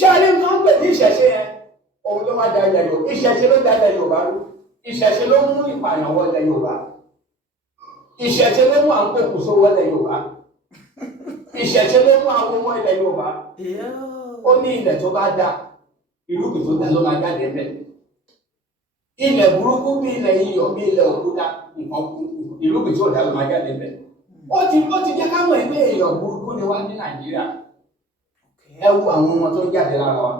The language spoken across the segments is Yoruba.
ṣáàrí nǹkan pè ní ìṣẹ̀ṣe yẹn òun ló wá da ilẹ̀ Yorùbá ìṣẹ̀ṣe ló da ilẹ̀ Yorùbá rú ìṣẹ̀ṣe ló mú ìpààyàn wọ ilẹ̀ Yorùbá ìṣẹ̀ṣe ló mú àwọn òkú sówó ilẹ̀ Yorùbá ìṣẹ̀ṣe ló mú àwọn ọmọ ilẹ̀ Yorùbá ó ní ilẹ̀ tó bá dá irúgbìn tó dá ló máa jáde bẹ́ẹ̀ ilẹ̀ burúkú bí ilẹ̀ iyọ̀ bí ilẹ̀ òkúta nǹkan irúgbìn tó dá ló máa jáde bẹ́ẹ̀ ó ti jẹ́ ká mọ̀ pé èèyàn burúkú ni wá ní Nàìjíríà ẹ wo àwọn ọmọ tó ń jáde lára wa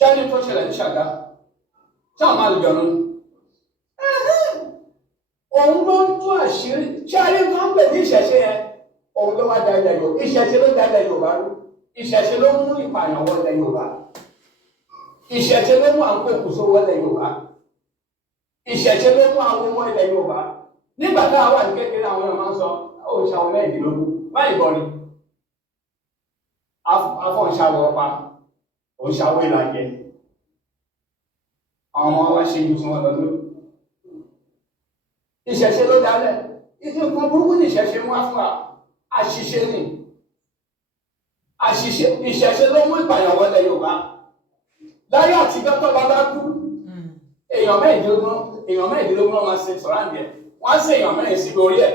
jáde tó ṣẹlẹ̀ ní Ṣàgá táwọn máa lè jọ̀rọ̀ òun ló ń tú àṣírí ṣáàrí nǹkan pè ní ìṣẹ̀ṣe yẹn òun ló wá da ilẹ̀ Yorùbá ìṣẹ̀ṣe ló da ilẹ̀ Yorùbá rú ìṣẹ̀ṣe ló mú ìpààyàn wọ ilẹ̀ Yorùbá ìṣẹ̀ṣe ló mú àwọn òkú sówó ilẹ̀ Yorùbá ìṣẹ̀ṣe ló mú àwọn ọmọ ilẹ̀ Yorùbá nígbà tá a wà ní kékeré àwọn èèyàn máa ń sọ ó ṣàwọn mẹ́ẹ̀ẹ́dínlógún báyìí bọ̀ ni afọ́nṣàwọ̀ ọ̀pá òṣàwọ̀ ìlàjẹ àwọn ọmọ wa ṣe ju tí wọ́n lọ lórí ìṣẹ̀ṣe ló dálẹ̀ nǹkan burúkú ní ìṣẹ̀ṣe wá fún wa àṣìṣe ni àṣìṣe ìṣẹ̀ṣe ló mú ìpààyàn wọlé Yorùbá láyé àtijọ́ tó bá bá kú èèyàn mẹ́ẹ̀ẹ́dínlógún máa ṣe sọ̀rọ̀ àǹdẹ̀ wọ́n á ṣe èèyàn mẹ́rin sí orí ẹ̀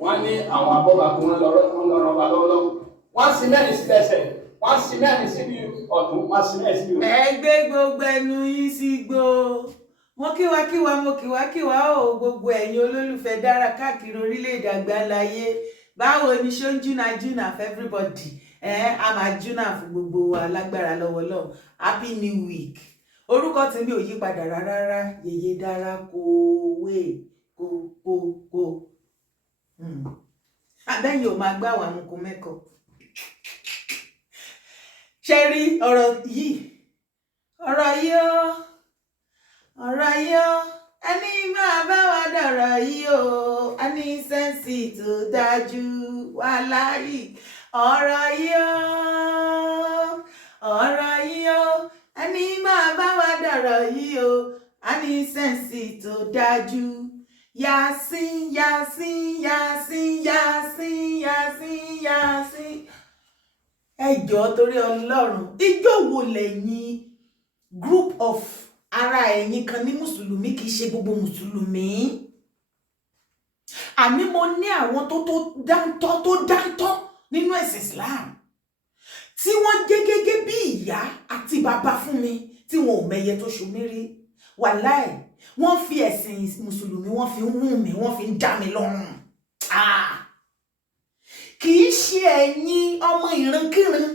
wọ́n ní àwọn abọ́bàkú wọn lọ́rọ́ bá lọ́wọ́ wọ́n sì mẹ́rin sí ẹsẹ̀ wọ́n sì mẹ́rin síbi ọ̀tún wọ́n sì mẹ́rin síbi òkè. ẹ gbé gbogbo ẹnu yín sí gbó mo kíwá o gbogbo ẹ̀yin olólùfẹ́ dára káàkiri orílẹ̀-èdè àgbáláyé báwo ni ṣó ń júnà for everybody a máa júnà fún gbogbo wa lágbára lọ́wọ́lọ́wọ́ happy new week orúkọ tèmi ò yí padà rárá yèyé dára kòwé kò abẹ́yìn ò máa gbá àwọn amúkú mẹ́kọ̀ọ́ ṣe rí ọ̀rọ̀ yìí ẹni máa bá wa dọ̀rọ̀ yìí o ẹni sẹ́ǹsì tó dájú wà láyé ọ̀rọ̀ yìí o ẹni máa bá wa dọ̀rọ̀ yìí o ẹni sẹ́ǹsì tó dájú Yasin ẹ jọ̀ọ́ torí Ọlọ́run ìjọ wo lẹ́yìn group of ara ẹ̀yin kan ní mùsùlùmí kìí ṣe gbogbo mùsùlùmí àní mo ní àwọn tó dáńtọ́ nínú ẹ̀sìn Islam tí wọ́n jẹ́ gẹ́gẹ́ bí ìyá àti bàbá fún mi tí wọn ò mẹyẹ tó ṣomi rí wàláì wọ́n fi ẹ̀sìn mùsùlùmí wọ́n fi ń wù mí wọ́n fi ń dá mi lọ́rùn kìí ṣe ẹ̀yin ọmọ ìrankíran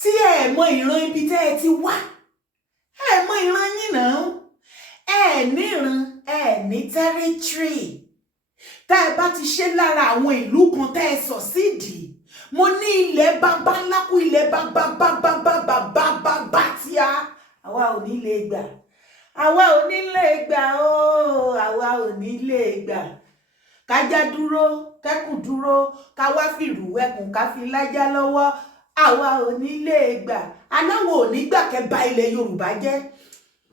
tí ẹ mọ ìran ibi tẹ́ ẹ ti wá ẹ mọ ìran yín náà ẹ níran ẹ ní tẹ́rítírì tá ẹ bá ti ṣe lára àwọn ìlú kan tẹ́ ẹ sọ sídìí mo ní ilẹ̀ bàbá ńlá kú ilẹ̀ bàbá tí àwa ò ní lè gbà àwa ò ní lè gbà àwa ò ní lè gbà kájá dúró kẹ́kùn dúró ká wá fìrù ẹkùn ká fi lájá lọ́wọ́ àwa ò ní lè gbà aláwọ̀ ò ní gbà kẹ́ bà ilẹ̀ Yorùbá jẹ́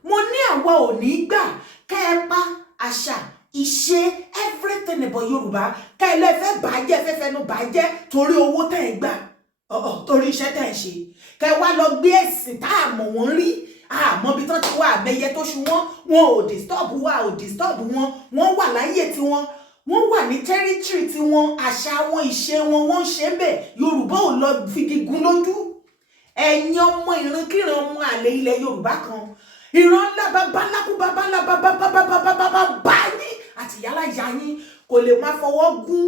mo ní àwa ò ní gbà kẹ́ ẹ pa àṣà ìṣe everything about Yorùbá kẹ́ ẹ lẹ́fẹ́ bàjẹ́ fẹ́fẹ́ nu bàjẹ́ torí owó tẹ́ ẹ gbà torí iṣẹ́ tẹ́ ẹ ṣe kẹ́ ẹ wá lọ gbé ẹ̀sìn tá a mọ̀ wọ́n rí àmọ́ bí tán ti wá àmẹ́yẹ tó ṣu wọn ò disturb wọn wà láyé tí wọ́n wà ní territory tí wọ́n àṣà wọn ìṣe wọn wọ́n ṣe ń bẹ̀ Yorùbá ò lọ figi gún lójú ẹ̀yin ọmọ ìrankíran ọmọ àlè ilẹ̀ Yorùbá kan ìran ńlá babaláku bá yín àti yálà ìyá yín kò lè máa fọwọ́ gún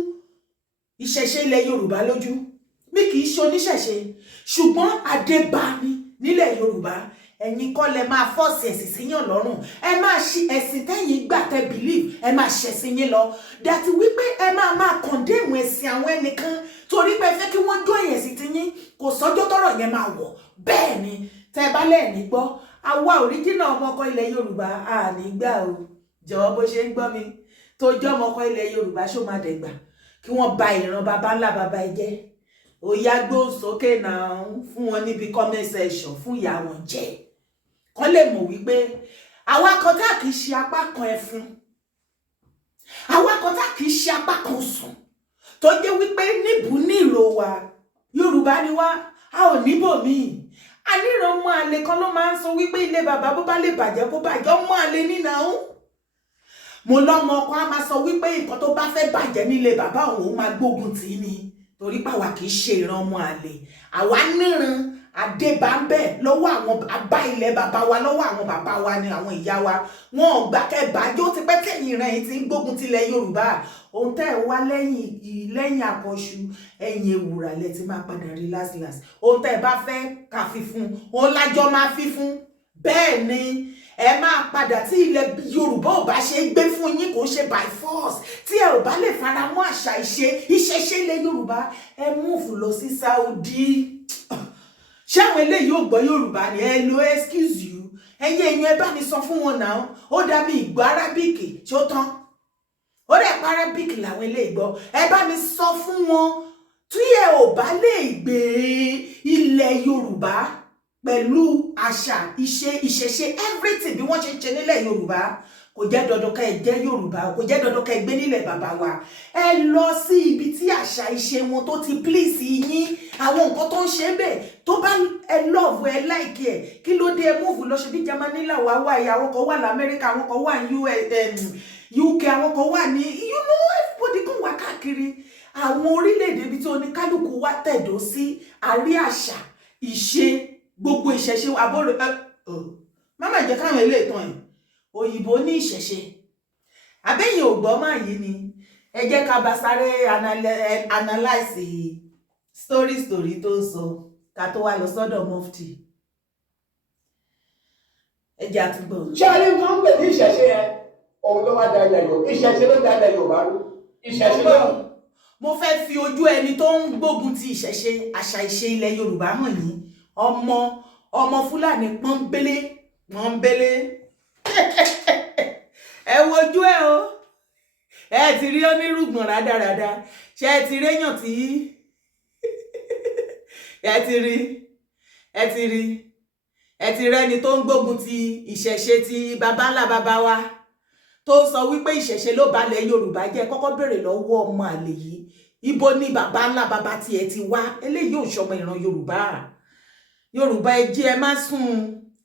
ìṣẹ̀ṣe ilẹ̀ Yorùbá lójú mi kì í ṣe oníṣẹ̀ṣe ṣùgbọ́n adébáni nílẹ̀ Yorùbá ẹ̀yin kọ́ lẹ máa fọ́ọ̀sì ẹ̀sìn síyàn lọ́rùn ẹ máa ṣe ẹ̀sìn tẹ́yìn gbà tẹ́ believe ẹ máa ṣẹ̀sìn yín lọ dàtí wípé ẹ máa condemn ẹ̀sìn àwọn ẹnìkan torí pé ẹ fẹ́ kí wọ́n jó ẹ̀sìn tí yín kò sọ́jọ́ tọ́rọ̀ yẹn máa wọ̀ bẹ́ẹ̀ ni tẹ́ bá lẹ́ẹ̀ní gbọ́ àwa òríjìnà ọmọkọ ilẹ̀ Yorùbá àní gbà o jọ̀wọ́ bó ṣe ń gbọ́ mi tó jọ́ ọmọkọ ilẹ̀ Yorùbá ṣó máa dẹ̀gbà kí wọ́n ba ìran baba ńlá baba ẹ jẹ́ ó yá gbóhùn sókè náà fún wọn níbi comment section fún ìyá wọn jẹ́ kán lè mọ̀ wípé àwa kan tá kìí ṣe apá kan ẹfun àwa kan tá kìí ṣe apá kan sùn tó jẹ́ wípé níbù ní ìró wa Yorùbá ni wá a ò níbòmí. Àníran ọmọ àlè kan ló máa ń sọ wípé ilé bàbá bó bá lè bàjẹ́ kó bàjẹ́, ọmọ àlè nínà ó. Mo lọ́mọ ọkọ á máa sọ wípé nǹkan tó bá fẹ́ bàjẹ́ nílé bàbá òun máa gbógun tì í ni, torí pàwa kì í ṣe ìran ọmọ àlè. Àwa níran adébámbẹ̀ lọ́wọ́ àwọn àbá ilẹ̀ bàbá wa, lọ́wọ́ àwọn bàbá wa ni àwọn ìyá wa. Wọn ò gbà kẹ́ bàjẹ́, ó ti pẹ́ tẹ̀yìn ìran yìí ti ń gbógun tilẹ̀ Yorùbá. Ohun tẹ́ ẹ wá lẹ́yìn àkọ́ṣu ẹ̀yìn ewùrà lẹ ti máa padà rí last. Ohun tẹ́ ẹ bá fẹ́ ká fi fún, òun lájọ́ máa fi fún. Bẹ́ẹ̀ ni ẹ máa padà tí ilẹ̀ Yorùbá ò bá ṣe gbé fún yín, kò ṣe by force. Tí ẹ ò bá lè fara mọ́ àṣà ìṣẹ̀ṣe ilẹ̀ Yorùbá, ẹ múùfù lọ sí Saudi. Ṣé àwọn eléyìí ò gbọ́ Yorùbá ni? Ẹ lo excuse you. Ẹyẹ èèyàn ẹ bá mi sọ fún wọn náà. Ó dá mi ìgbọ́ Arábíkì tí ó tán. Ó dẹ̀ pa Arábíkì làwọn eléyìí gbọ́. Ẹ bá mi sọ fún wọn tí ẹ ò bá lè gbé ilẹ̀ Yorùbá pẹ̀lú àṣà ìṣẹ̀ṣe everything bí wọ́n ṣe ń ṣe nílẹ̀ Yorùbá, kò jẹ́ dandan ká ẹ jẹ́ Yorùbá, kò jẹ́ dandan ká ẹ gbé nílẹ̀ bàbá wa. Ẹ lọ sí ibi tí àṣà ìṣe wọn tó ti please yín, àwọn nǹkan tó ń ṣe bẹ́ẹ̀ tó bá ẹ love ẹ like ẹ, kí ló dé ẹ move lọ ṣe bí Germany là wá wà, àwọn kan wà l'Amẹ́ríkà, àwọn kan wà ní UK, àwọn kan wà ní everybody kan wà káàkiri àwọn orílẹ̀-èdè ibi tí oníkálukú wá tẹ̀dó sí, àrí àṣà ìṣe gbogbo ìṣẹ̀ṣe àbọ̀rẹ̀ máma jẹ́ káwọn ilé ìtàn ẹ̀ òyìnbó ní ìṣẹ̀ṣe. Àbẹ́yìn ò gbọ́ máa yìí ni ẹ jẹ́ ká bá sáré analyze story tó ń sọ ká tó wá lọ sọ́dọ̀ Mufty. Ẹ jẹ́ àtúgbọ̀. Ṣé alẹ́ wọn ń pè ní ìṣẹ̀ṣe ẹ? Òun ló wá da ilẹ̀ Yorùbá. Ìṣẹ̀ṣe ló da ilẹ̀ Yorùbá rú. Ìṣẹ̀ṣe ló. Mo fẹ́ fi ojú ẹni tó ń gbógun ti ìṣẹ̀ṣe àṣà ìṣe ilẹ̀ Yorùbá hàn yín. Ọmọ Fúlàní pọ́nbélé ẹ wojú ẹ o, ẹ ti rí onírùgbọ̀n rádaràda, ṣé ẹ ti réyàn tí ẹ ti rẹ́ni tó ń gbógun ti ìṣẹ̀ṣe ti baba ńlá baba wa tó sọ wípé ìṣẹ̀ṣe ló balẹ̀ Yorùbá jẹ́. Kọ́kọ́ béèrè lọ́wọ́ ọmọ àlè yìí, ibo ni baba ńlá baba tiẹ̀ ti wá? Eléyìí ò ṣọmọ ìran Yorùbá ẹ jí ẹ má sùn,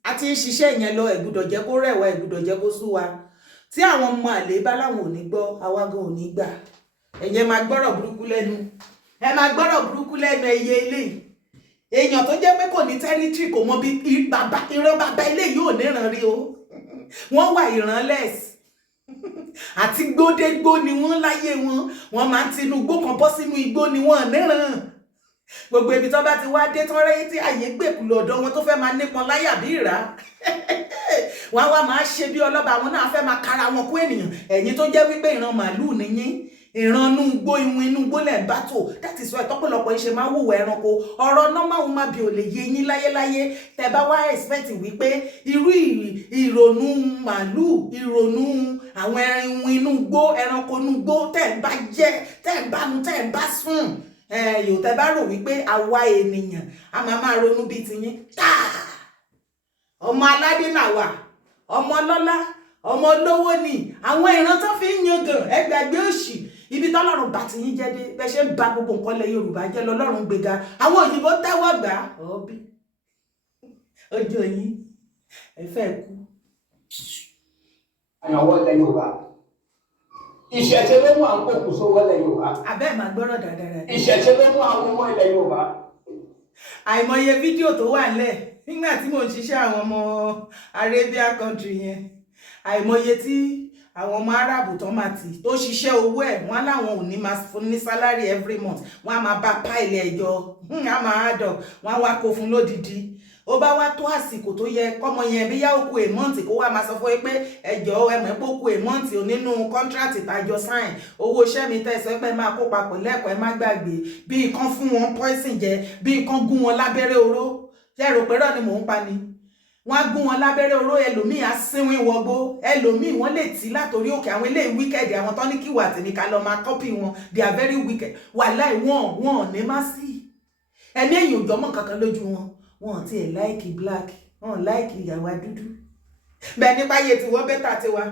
a ti ń ṣiṣẹ́ yẹn lọ, ẹ gbọ́dọ̀ jẹ́ kó rẹ̀wá, ẹ gbọ́dọ̀ jẹ́ kó sú wa. Tí àwọn ọmọ àlè bá láwọn ò ní gbọ́, àwa gan ò ní gbà. Ẹ̀yin máa gbọ́rọ̀ burúkú lẹ́nu, ẹ máa gbọ́rọ̀ burúkú lẹ́nu ẹyẹ ilé. Èèyàn tó jẹ́ pé kò ní tẹ́rítírì, kò mọ bí ìran bàbá ilé yóò níran rí o. Wọ́n wà ìrànlẹ́s àti gbódégbó ni wọ́n láyé wọ́n máa ń tinú igbó kan bọ́ sínú igbó ni wọ́n níran. Gbogbo ibi tó bá ti wá dé tán rẹ́ tí àyè gbèkú lọ́dọ̀ wọn tó fẹ́ máa nípọn láyà bí ìrà. Wọ́n wá máa ṣe bí ọlọ́ba, àwọn náà fẹ́ máa kára wọn kó ènìyàn. Ẹ̀yin tó jẹ́ wípé ìran màálùú ni yín, ìran inú igbó inú igbó lẹ̀ ń bá tò. That is why tọ́pọ̀lọpọ̀ iṣẹ́ máa wùwọ̀ ẹranko. Ọ̀rọ̀ normal woman bí ò lè yé yín láyéláyé. Tẹ́ bá wá expect wípé irú ìrònú màálùú, ìrònú àwọn ẹran inú igbó, ẹranko inú igbó tẹ́ ń bá jẹ, tẹ́ ń bá mu, tẹ́ ń bá sùn. Yóò tẹ́ bá rò wípé àwa ènìyàn a máa ronú bíi tiyín. Ọmọ aládé náà wà, ọmọ ọlọ́lá, ọmọ olówó ni àwọn ìran tó fi ń yangàn ẹgbàgbé òṣì. Ibi tọ́lọ́run bá ti yín jẹ́ dé, bẹ́ ṣe ń ba gbogbo nǹkan lẹ̀ Yorùbá jẹ́ lọ́lọ́run gbéga. Àwọn òyìnbó tẹ́wọ́ gbà ọ́bí ojú yín ẹ fẹ́ kú. Àyànwọ́ ilẹ̀ Yorùbá. Ìṣẹ̀ṣe ló mú àwọn òkú sówó ilẹ̀ Yorùbá. Abẹ́ máa gbọ́rọ̀ dáadáa. Ìṣẹ̀ṣe ló mú àwọn ọmọ ilẹ̀ Yorùbá. Àìmọye fídíò tó wà nílẹ̀ nígbà tí mo ń ṣiṣẹ́ àwọn ọmọ Arabia country yẹn, àìmọye tí àwọn ọmọ Arab tó máa tì tó ṣiṣẹ́ owó ẹ̀, wọ́n láwọn ò ní máa fún ní salary every month, wọ́n á máa bá pile ẹjọ́, á máa dọ̀, wọ́n á wá kó fún lódìdí. Ó bá wá tó àsìkò tó yẹ kọ́mọ yẹn bí yá òkú a month kó wá máa sọ fún yín pé ẹjọ́ ẹmọ̀ pé òkú a month nínú contract ìtajọ sign, owó iṣẹ́ mi tẹ̀sán pé máa kó papọ̀ lẹ́ẹ̀kọ́ ẹ má gbàgbé, bí nǹkan fún wọn poison jẹ, bí nǹkan gún wọn lábẹ́rẹ́ oró. Ṣé ẹ rò pé rọ́ ni mò ń pa ni? Wọ́n á gún wọn lábẹ́rẹ́ oró, ẹlòmíì á sínwín wọgbó, ẹlòmíì wọ́n lè tì látòrí òkè. Àwọn eléyìí wicked, àwọn tó ní kí wà tèmi ká lọ máa copy wọn, they are very wicked. Wàláì wọn ní má sí. Ẹni èyàn ò jọmọ́ kankan lójú wọn. Wọn ti ẹ̀ láìkì black, wọn láìkì ìyàwó dúdú. Bẹ́ẹ̀ nípa iye tí wọ́n bẹ́tà ti wá.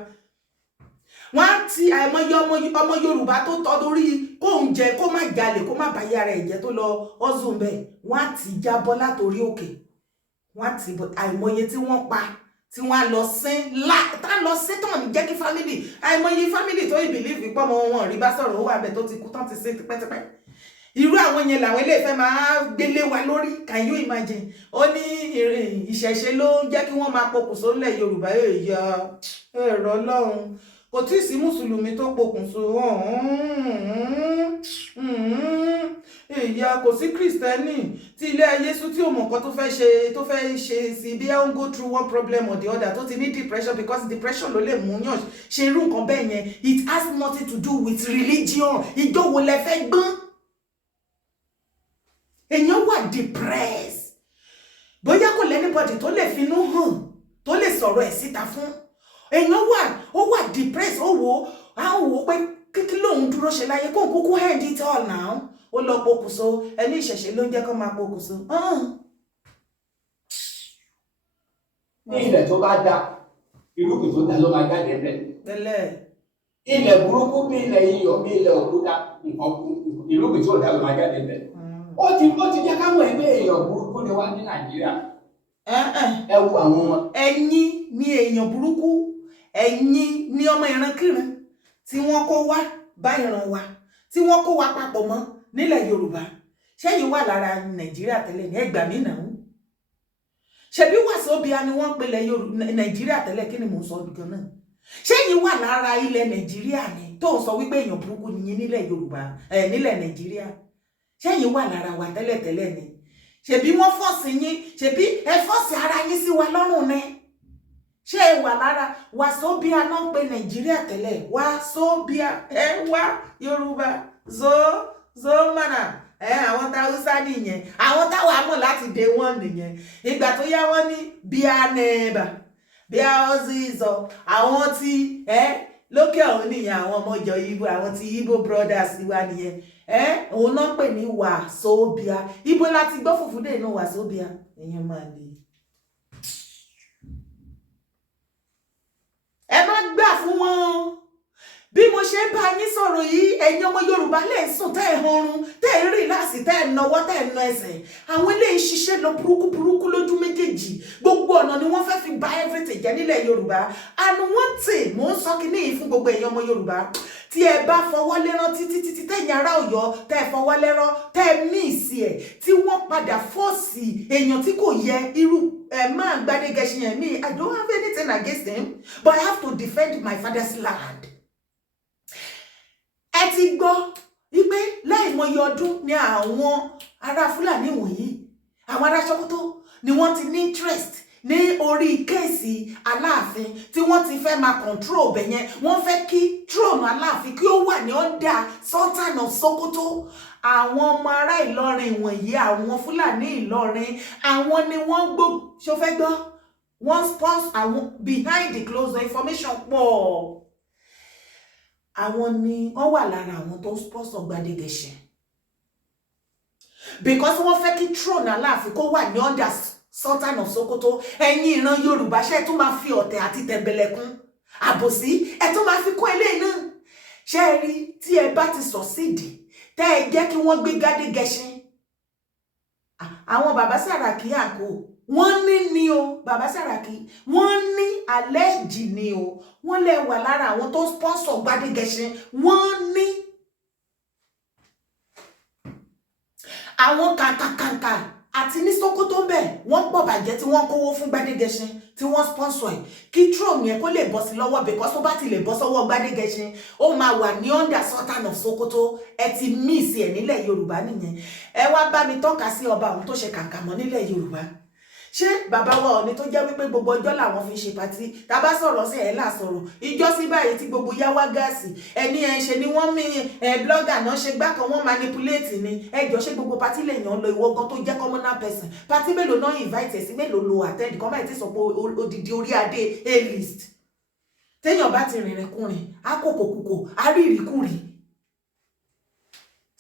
wọ́n á ti àìmọye ọmọ Yorùbá tó tọ́ lórí kó ń jẹ kó má jalè kó má bàyà rẹ̀ jẹ́ tó lọ ọ́zùn bẹ́ẹ̀ wọ́n á ti jábọ́ látòrí òkè wọ́n á ti àìmọye tí wọ́n pa tí wọ́n á lọ sí tán ní jẹ́ kí fámìlì àìmọye fámìlì tó ìbìlífì pọ́ mọ́ wọn rí bá sọ̀rọ̀ ó wà bẹ́ẹ̀ tó ti kú tán ti sí tipẹ́tipẹ́ irú àwọn yẹn làwọn ilé ìfẹ́ máa gbélé wa lórí. Can you imagine? Ó ní ìṣẹ̀ṣe ló ń jẹ́ kí wọ́n máa pokùnso nílẹ̀ Yorùbá èèyàn ẹ̀rọ Ọlọ́run kò tí ì sí mùsùlùmí tó pokùnso èèyàn kò sí kìrìsìtẹ́nì tí ilé ayé sùn tí ò mọ̀ nǹkan tó fẹ́ ṣe sí bí wọ́n go through one problem or the other tó ti ní depression because depression ló lè mú yàn ṣe irú nǹkan bẹ́ẹ̀ yẹn. It has nothing to do with religion. Ìjọ wo lẹ fẹ́ gbọ́n? Èèyàn wà depressed bóyá kò lẹ́nìbọ̀dì tó lè finú hàn tó lè sọ̀rọ̀ ẹ̀ síta fún. Èèyàn wà depressed ó wò pé kíkí lòun dúró ṣe láyé kó kúkú hand it all now. Ó lọ pokùnso ẹni ìṣẹ̀ṣe ló ń jẹ́ kó máa pokùnso. Ní ilẹ̀ tó bá dá irúgbìn tó dá ló máa jáde bẹ́ẹ̀. Ilẹ̀ burúkú bí ilẹ̀ iyọ̀ bí ilẹ̀ òkúta irúgbìn tó dá ló máa jáde bẹ́ẹ̀. Ó ti jẹ́ káwọn ẹgbẹ́ èèyàn burúkú ni wá ní Nàìjíríà. Ẹ wo àwọn ọmọ. Ẹ̀yin ni èèyàn burúkú, ẹ̀yin ni ọmọ ìrankíran tí wọ́n kó wá bá ìran wa, tí wọ́n kó wá papọ̀ mọ́ nílẹ̀ Yorùbá. Ṣẹ́yìn wà lára Nàìjíríà tẹ́lẹ̀ ní ẹgbà mí náà. Ṣebí Wàsóbíà ni wọ́n pèlẹ̀ Nàìjíríà tẹ́lẹ̀ kí ni mò ń sọ gan náà. Ṣẹ́yìn wà lára ilẹ̀ Nàìjíríà ni tó ń sọ wípé èèyàn burúkú ni yín nílẹ̀ Yorùbá nílẹ̀ Nàìjíríà. Ṣẹ́yìn wà lára wa tẹ́lẹ̀tẹ́lẹ̀ ni ṣebí wọ́n fọ́ọ̀sì yín ṣebí ẹ fọ́ọ̀sì ara yín sí wa lọ́rùn ni ṣé ẹ wà lára Wàsóbíà náà ń pe Nàìjíríà tẹ́lẹ̀ Wàsóbíà ẹ wá Yorùbá zo mana àwọn tá Hausa nìyẹn àwọn táwọn àmọ̀ láti dé wọn nìyẹn ìgbà tó yá wọn ní bíà nẹ́ẹ̀bà bíà ọ̀zìzọ àwọn tí lókè ọ̀hún nìyẹn àwọn ọmọ ìjọ Ìgbò àwọn tí Igbo brothers wa nìyẹn òun náà pè ní Wàsóbíà. Ibo láti gbọ́ fùfúdé inú Wàsóbíà èèyàn máa lè. Ẹ má gbà fún wọn bí mo ṣe ń bá yín sọ̀rọ̀ yìí ẹ̀yin ọmọ Yorùbá lè sùn tẹ́ ẹ̀ horun tẹ́ ẹ̀ rí láàsì tẹ́ ẹ̀ náwó tẹ́ ẹ̀ ná ẹsẹ̀ àwọn eléyìí ṣiṣẹ́ lọ burúkú lójú méjèèjì gbogbo ọ̀nà ni wọ́n fẹ́ fi bà everything jẹ́ nílẹ̀ Yorùbá. And one thing mò ń sọ kínní yìí fún gbogbo ẹ̀yin ọmọ Yorùbá tí ẹ bá fọwọ́ lẹ́rán títí tẹ́yìn ará Ọ̀yọ́ tẹ́ ẹ fọwọ́ lẹ́rán tẹ́ ẹ mí ìsì ẹ̀ tí wọ́n padà fọ́ọ̀sì èèyàn tí kò yẹ irú máa Gbádégẹṣin yẹn mi I don't have anything against him but I have to defend my father's land. Ẹ ti gbọ́ wípé láìmọye ọdún ni àwọn ará Fúlàní wọ̀nyí àwọn ará Sókótó ni wọ́n ti ní interest ní orí kéèsì Aláàfin tí wọ́n ti fẹ́ máa control bẹ̀ yẹn wọ́n fẹ́ kí throne Aláàfin kí ó wà ní under Sultan of Sokoto. Àwọn ọmọ ará Ìlọrin wọ̀nyí àwọn Fúlàní Ìlọrin àwọn ni wọ́n ṣó fẹ́ gbọ́ wọ́n sponsor àwọn behind the closed information pọ̀ àwọn ni wọ́n wà lára àwọn tó sponsor Gbádégẹṣin because wọ́n fẹ́ kí throne Aláàfin kó wà ní under Sultan of Sokoto. Ẹ̀yin ìran Yorùbá ṣe tún máa fi ọ̀tẹ̀ àti tẹ̀mbẹ̀lẹ̀kún àbòsí ẹ tún máa fi kún eléyìí náà. Ṣé rí tí ẹ bá ti sọ̀sídìí tẹ́ ẹ jẹ́ kí wọ́n gbé Gbádégẹṣin àwọn bàbá Sàràkí àkó wọ́n ní ni o bàbá Sàràkí wọ́n ní àlẹ́jì ni o wọ́n lè wà lára àwọn tó sponsor Gbádégẹṣin wọ́n ní àwọn kàkàkàkà àti ní Sókótó bẹ́ẹ̀ wọ́n pọ̀ bàjẹ́ tí wọ́n kówó fún Gbádégẹṣin tí wọ́n sponsor ẹ̀ kí throne yẹn kó lè bọ́ sí lọ́wọ́ because tó bá ti lè bọ́ sọ́wọ́ Gbádégẹṣin ó máa wà ní under Sultan of Sokoto. Ẹ ti miss ẹ̀ nílẹ̀ Yorùbá nìyẹn. Ẹ wá bá mi tọ́ka sí ọba àwọn tó ṣe kàǹkà mọ́ nílẹ̀ Yorùbá. Ṣé bàbá wa Ọọ̀ni tó jẹ́ wípé gbogbo ọjọ́ làwọn fi ṣe pàtí tá bá sọ̀rọ̀ sí ẹ̀ là sọ̀rọ̀ ìjọ sí báyìí tí gbogbo yá wá gáàsì ẹni ẹ̀ ṣe ni wọ́n mí blogger náà ṣe gbá kan wọ́n manipulate ni ẹjọ́ ṣé gbogbo pàtí lèèyàn lọ ìwọ gan tó jẹ́ communal person pàtí mélòó náà invite ẹ̀ sí mélòó lo attend kan báyìí tí sọ pé odidi orí adé A-list téèyàn bá ti rìnrìn kùnrin á kòkòkòkò á rí ìrìkúrì.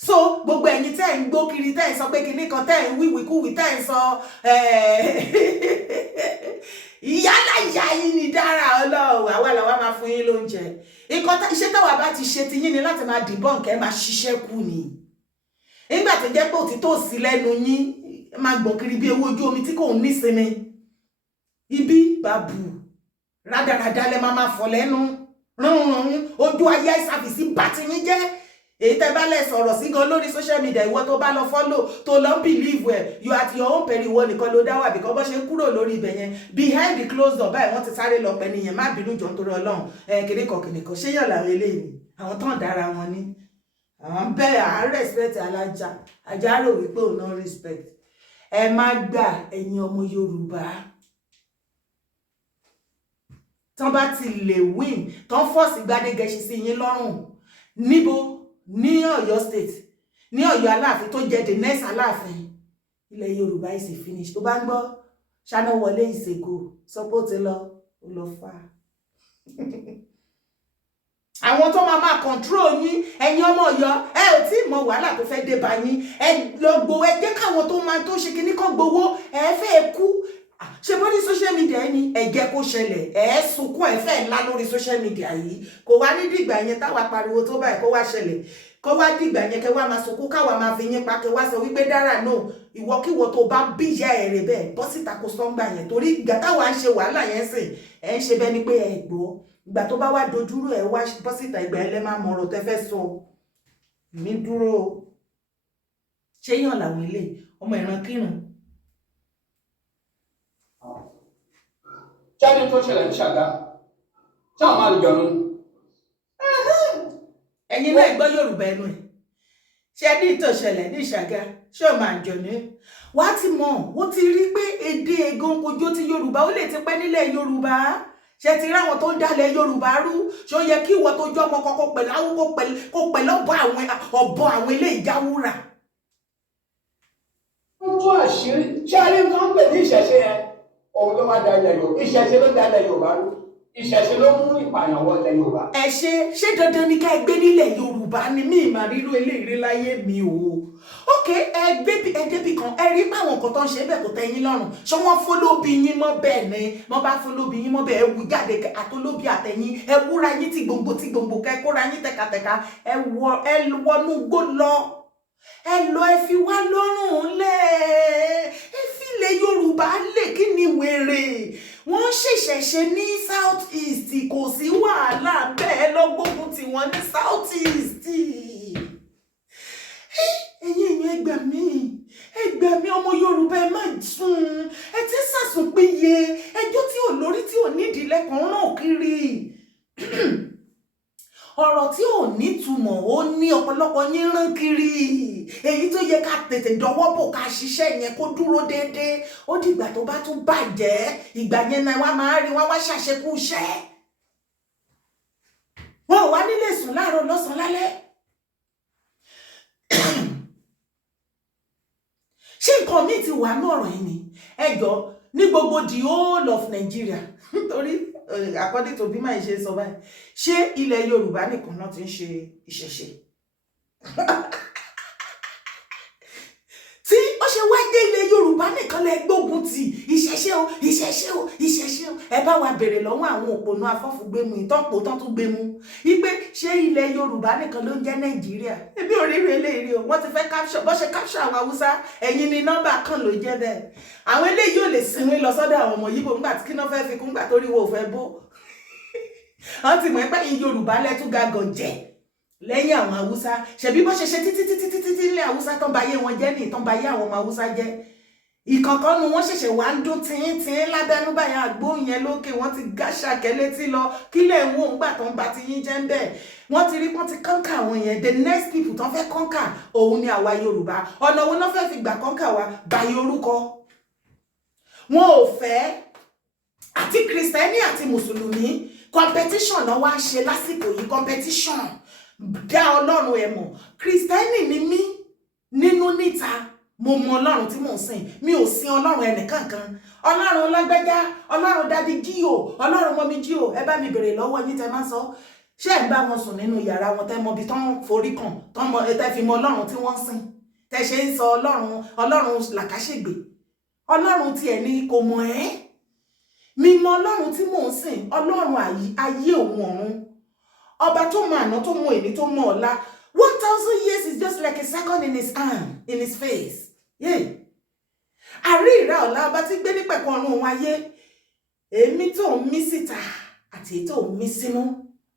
So gbogbo ẹ̀yin tẹ́ ń gbó kiri tẹ́ ń sọ pé kinní kan tẹ́ ń wíwíkúwí tẹ́ ń sọ ìyálà ìyá yín ni dára Ọlọ́run àwa làwa máa fún yín lóúnjẹ iṣẹ́ táwa bá ti ṣe ti yín ni láti máa debunk ẹ máa ṣiṣẹ́ kú ni. Nígbà tó jẹ́ pé òtítọ́ sí lẹ́nu yín máa gbọ̀n kiri bí ewu ojú omi tí kò ní sinmi. Ibi bàbù rádaràdà lẹ máa fọ̀ lẹ́nu rún ojú ayé àìsàfìsí bá ti yín jẹ́. Èyí tẹ́ bá lè sọ̀rọ̀ sí gan lórí social media ìwọ tó bá lọ follow tó lọ believe ẹ you at your own peril ìwọ nìkan ló dá wà because bó ṣe kúrò lórí ibẹ̀ yẹn behind the closed door báyìí wọ́n ti sáré lọ pẹ́ nìyẹn má bínú jọ nítorí Ọlọ́run kìnìkan ṣé yàn làwọn eléyìí àwọn tán dára wọn ní àwọn bẹ́ẹ̀ à respect alájà àjárò wípé ò náà respect ẹ má gbà ẹ̀yin ọmọ Yorùbá tán bá ti lè win tán fọ́ọ̀sì Gbádégẹṣin sí yín lọ́rùn níbo ní Ọ̀yọ́ state ní Ọ̀yọ́ Aláàfin tó jẹ́ the next Aláàfin ilẹ̀ Yorùbá is finished tó bá ń gbọ́ ṣáná wọlé ìṣègò sọpọ́ ti lọ fà àwọn tó máa control yín ẹ̀yin ọmọ Ọ̀yọ́ ẹ ò tí mọ wàhálà tó fẹ́ dé bá yín ẹ lọ gbowó ẹ jẹ́ káwọn tó máa tó ṣe kíní kan gbowó ẹ fẹ́ kú ṣe bọ́ ní social media ẹni ẹ̀jẹ̀ kó ṣẹlẹ̀ ẹ̀ sunkún ẹ̀ fẹ́ ńlá lórí social media yìí kò wá ní dìgbà yẹn táwa pariwo tó báyìí kó wá ṣẹlẹ̀ kó wá dìgbà yẹn kẹ wá máa sunkún káwa máa fi yín pa kẹ wá sọ wípé dára náà ìwọkíwọ tó bá bíyà ẹ̀rẹ̀ bẹ́ẹ̀ bọ́ síta kó sọ́ngbà yẹn torí ìgbà táwa ń ṣe wàhálà yẹn sìn ẹ̀ ń ṣe bẹ́ẹ̀ ni pé ẹ̀ gbọ́ ìgbà tó bá wá dojúrú ẹ̀ wá bọ́ síta ìgbà ẹ̀ lẹ́ máa mọ ọ̀rọ̀ tẹ́ fẹ́ sọ mi dúró ṣé yàn làwọn ilé ọmọ ìran kírun jáde tó ṣẹlẹ̀ ní Ṣàgá táwọn máa jọ ní. ẹ̀yin náà gbọ́ Yorùbá ẹnu ẹ̀ ṣe ní ìtò ṣẹlẹ̀ ní Ṣàgá ṣé o máa jọ ní wàá ti mọ̀ ó ti rí pé èdè egan kojú ti Yorùbá ó lè ti pẹ́ nílẹ̀ Yorùbá ṣe ti rí àwọn tó ń dalẹ̀ Yorùbá rú ṣó yẹ kí ìwọ tó jọ ọmọ kan kó pẹ̀lú ọ̀bọ àwọn ilé ìjáwúrà. ń tú àṣírí ṣáárẹ̀ tó ń pè ní ìṣẹ̀ṣe yẹn òun ló máa da ilẹ̀ Yorùbá ìṣẹ̀ṣe ló da ilẹ̀ Yorùbá rú ìṣẹ̀ṣe ló mú ìpààyàn wọ ilẹ̀ Yorùbá. ẹ ṣé dandan ni ká gbé nílẹ̀ Yorùbá ni mí ìmàríró eléyìí láyé mi o ok ẹgbẹ́bí kan ẹ rí pé àwọn nǹkan tó ń ṣe bẹ́ẹ̀ kò tẹ́ yín lọ́rùn ṣé wọ́n fọlọ́bì yín mọ́ bẹ́ẹ̀ ni wọ́n bá fọlọ́bì yín mọ́ bẹ́ẹ̀ ẹ wù jáde àtọlọ́bì àtẹ̀yìn ẹ wúra yín tí gbòǹgbò kẹ kóra yín tẹkatẹka ẹ wọnú gbó lọ ẹ fi wá lọ́rùn lẹ̀ ẹ fi lè Yorùbá lè kí ni wèrè wọ́n ṣèṣẹ̀ṣe ní South East kò sí wàhálà bẹ́ẹ̀ lọ gbógun tí wọ́n ní South East ẹ̀yin èèyàn ẹ gbà mí ọmọ Yorùbá ẹ má sùn ẹ ti sàsùn péye ẹjọ́ tí ò lórí tí ò nídìí lẹ́kọ̀ọ́ ràn kiri ọ̀rọ̀ tí ò nítumọ̀ ó ní ọ̀pọ̀lọpọ̀ yín rán kiri èyí tó yẹ ká tètè dọwọ́ bò ká ṣiṣẹ́ yẹn kó dúró déédéé ó dìgbà tó bá tún bàjẹ́ ìgbà yẹn náà wá máa rí wá ṣàṣekú iṣẹ́ wọn ò wá nílé sùn láàárọ̀ lọ́sàn-án lálẹ́ ṣé nǹkan míì ti wà ní ọ̀rọ̀ yìí ni ẹjọ́ ní gbogbo the whole of Nigeria nítorí according to bí máa ṣe sọ báyìí ṣé ilẹ̀ Yorùbá nìkan náà ti ń ṣe ìṣẹ̀ṣe tí ó ṣe wá dé ilẹ̀ Yorùbá nìkan lẹ gbógun ti ìṣẹ̀ṣe o ẹ bá wa bèrè lọ́wọ́ àwọn òpònú afọ́fúgbému ìtọ́pọ̀ tán tún gbému wípé ṣé ilẹ̀ Yorùbá nìkan ló ń jẹ́ Nàìjíríà ẹbí oríire eléyìí o wọ́n ti fẹ́ capture bó ṣe capture àwọn Haúsá ẹ̀yin ni nọ́mbà kan ló jẹ́ bẹ́ẹ̀ àwọn eléyìí ò lè sinmi lọ sọ́dọ̀ àwọn ọmọ Yíbò nígbà tí kí náà fẹ́ fi kún gbà torí wo ò fẹ́ bó wọ́n ti mọ̀ pé Yorùbá lẹ́tún gàgọ̀ jẹ́ lẹ́yìn àwọn Haúsá ṣebí bó ṣe ṣe títí ilé Haúsá tán bá yé wọn jẹ́ ní ìtàn bá yé àwọn ọmọ Haúsá jẹ́ ìkọ̀kan nu wọ́n ṣẹ̀ṣẹ̀ wá ń dún tíín lábẹ́nú báyà àgbóhùn yẹn lókè wọ́n ti gáṣà kẹ́létí lọ kílẹ̀ ń wò ń gbà tán bá ti yín jẹ́ ń bẹ̀ wọ́n ti rí wọ́n ti kọ́ńkà àwọn yẹn the next people tán fẹ́ kọ́ńkà òun ni àwa Yorùbá ọ̀nà wo náà fẹ́ fi gbà kọ́ńkà wa báyìí orúkọ wọn ò fẹ́ àti Kristẹni àti Mùsùlùmí competition náà wá ṣe lásìkò yìí competition dá Ọlọ́run ẹ̀ mọ̀ Kristẹni ni mí nínú níta mo mọ Ọlọ́run tí mò ń sìn mi ò sin Ọlọ́run ẹnìkankan Ọlọ́run lágbájá Ọlọ́run dádì jíò Ọlọ́run mọ́mí jíò ẹ bá mi bèrè lọ́wọ́ yín tẹ́ máa sọ ṣé ẹ̀ ń bá wọn sùn nínú yàrá wọn tẹ́ mọ ibi tán forí kàn tán mọ tẹ́ fi mọ Ọlọ́run tí wọ́n sìn tẹ́ ṣe ń sọ Ọlọ́run làkàṣègbè Ọlọ́run tiẹ̀ ní kò mọ̀ ẹ́ mi mọ Ọlọ́run tí mò ń sìn Ọlọ́run ayé òun ọ̀run ọba tó mọ àná tó mọ èní tó mọ ọ̀la 1,000 years is just like a second in his hand, in his face. Àrí ìrà ọ̀la ọba tí gbé nípẹ̀kun ọ̀run wáyé, èmi tó ń mí síta àti èyí tó ń mí sínú.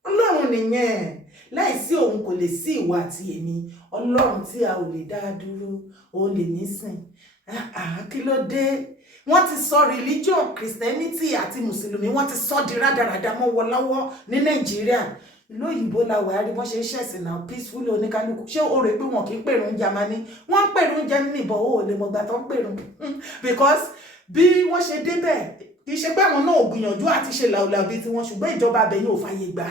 Ọlọ́run nìyẹn. Láìsí òun kò lè sí ìwọ àti èmi. Ọlọ́run tí a ò lè dá dúró, ó lè ní sìn. Kí ló dé? Wọ́n ti sọ religion Christianity àti Mùsùlùmí, wọ́n ti sọ di rádaràda mọ́ wọn lọ́wọ́ ní Nàìjíríà. Ìlú òyìnbó la wà rí bọ́n ṣe ṣẹ̀sìn náà peaceful oníkálukú. Ṣé o rò pé wọn kì í pèrún Jámánì? Wọ́n ń pèrún jẹ́ níbọ̀ ó lè mọ̀gbà tó ń pèrún. Because bí wọ́n ṣe débẹ̀, kì í ṣe pé àwọn náà ò gbìyànjú àti ṣe làwùlà bí tiwọn, ṣùgbọ́n ìjọba abẹ yóò fàyè gbà.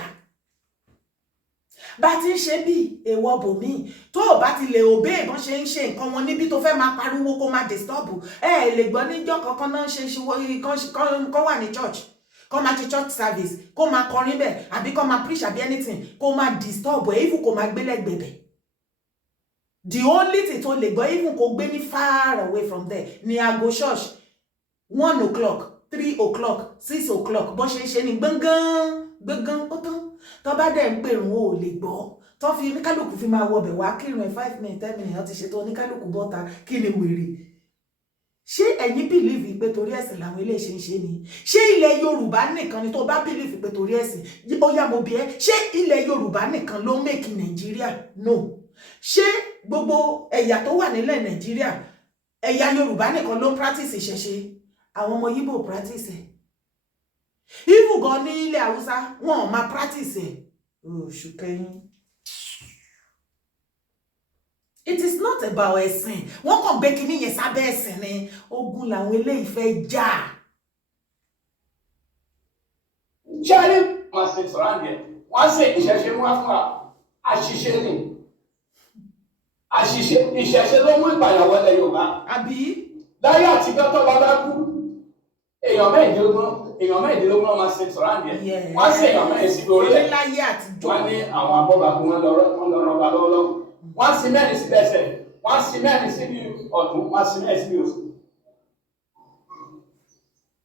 Bá ti ń ṣe bí èèwọ̀ bòmí, tó o bá ti lè obey bọ́n ṣe ń ṣe nǹkan wọn níbi tó fẹ́ máa pariwo kó máa disturb. Lè gbọ́ níjọ́ kankan náà ṣe kọ́ wà ní church, kó máa ṣe church service, kó máa kọrin bẹ̀, àbí kó máa preach àbí anything, kó máa disturb even kó máa gbélẹ̀gbẹ̀bẹ̀. The only thing tó lè gbọ́ even kó gbé ní far away from there ní aago church 1 o'clock, 3 o'clock, 6 o'clock bọ́n ṣe ń ṣe ní gbọ̀ngàn ó tán. Tó bá dẹ̀ ń pèrún ó lè gbọ́. Tó fi oníkálùkù fi máa wọbẹ̀ wá kírun 5 minutes 10 minutes ti ṣètò oníkálùkù bọ́ta kí ni wèrè. Ṣé ẹ̀yin believe pé torí ẹ̀sìn làwọn ilé ṣe ń ṣe ni? Ṣé ilẹ̀ Yorùbá nìkan ni tó bá believe pé torí ẹ̀sìn? Ó yá mo bi ẹ́, ṣé ilẹ̀ Yorùbá nìkan ló make Nàìjíríà? No. Ṣé gbogbo ẹ̀yà tó wà nílẹ̀ Nàìjíríà, ẹ̀yà Yorùbá nìkan ló practice ìṣẹ̀ṣe? Àwọn ọmọ Yíbò practice ẹ̀. Even gan ní ilẹ̀ Haúsá wọn ò máa practice ẹ̀. Oṣù kẹyìn. It is not about ẹ̀sìn. Wọ́n kàn gbé kíní yẹn sábẹ́ ẹ̀sìn ni. Ogun làwọn eléyìí fẹ́ jà. Ṣẹ́rí máa ṣe sọ̀rọ̀ àǹdẹ̀. Wọ́n ṣe ìṣẹ̀ṣe wá fún wa. Àṣìṣe ni. Àṣìṣe ìṣẹ̀ṣe ló mú ìpàyàwó ilẹ̀ Yorùbá. Àbí? Láyé àtijọ́ tó bá bá kú, èèyàn mẹ́ẹ̀ẹ́dínlógún máa ṣe sọ̀rọ̀ àǹdẹ̀. Wọ́n ṣe èèyàn mẹ́rin síbi orílẹ̀. Láyé àtijọ́. Wọ́n ní àwọn abọ́bàkú wọn lọ rọ́bà lọ́wọ́lọ́wọ́. Wọ́n sì mẹ́rin sí bẹ́sẹ̀, wọ́n sì mẹ́rin síbi ọ̀tún, wọ́n sì mẹ́rin síbi òsì.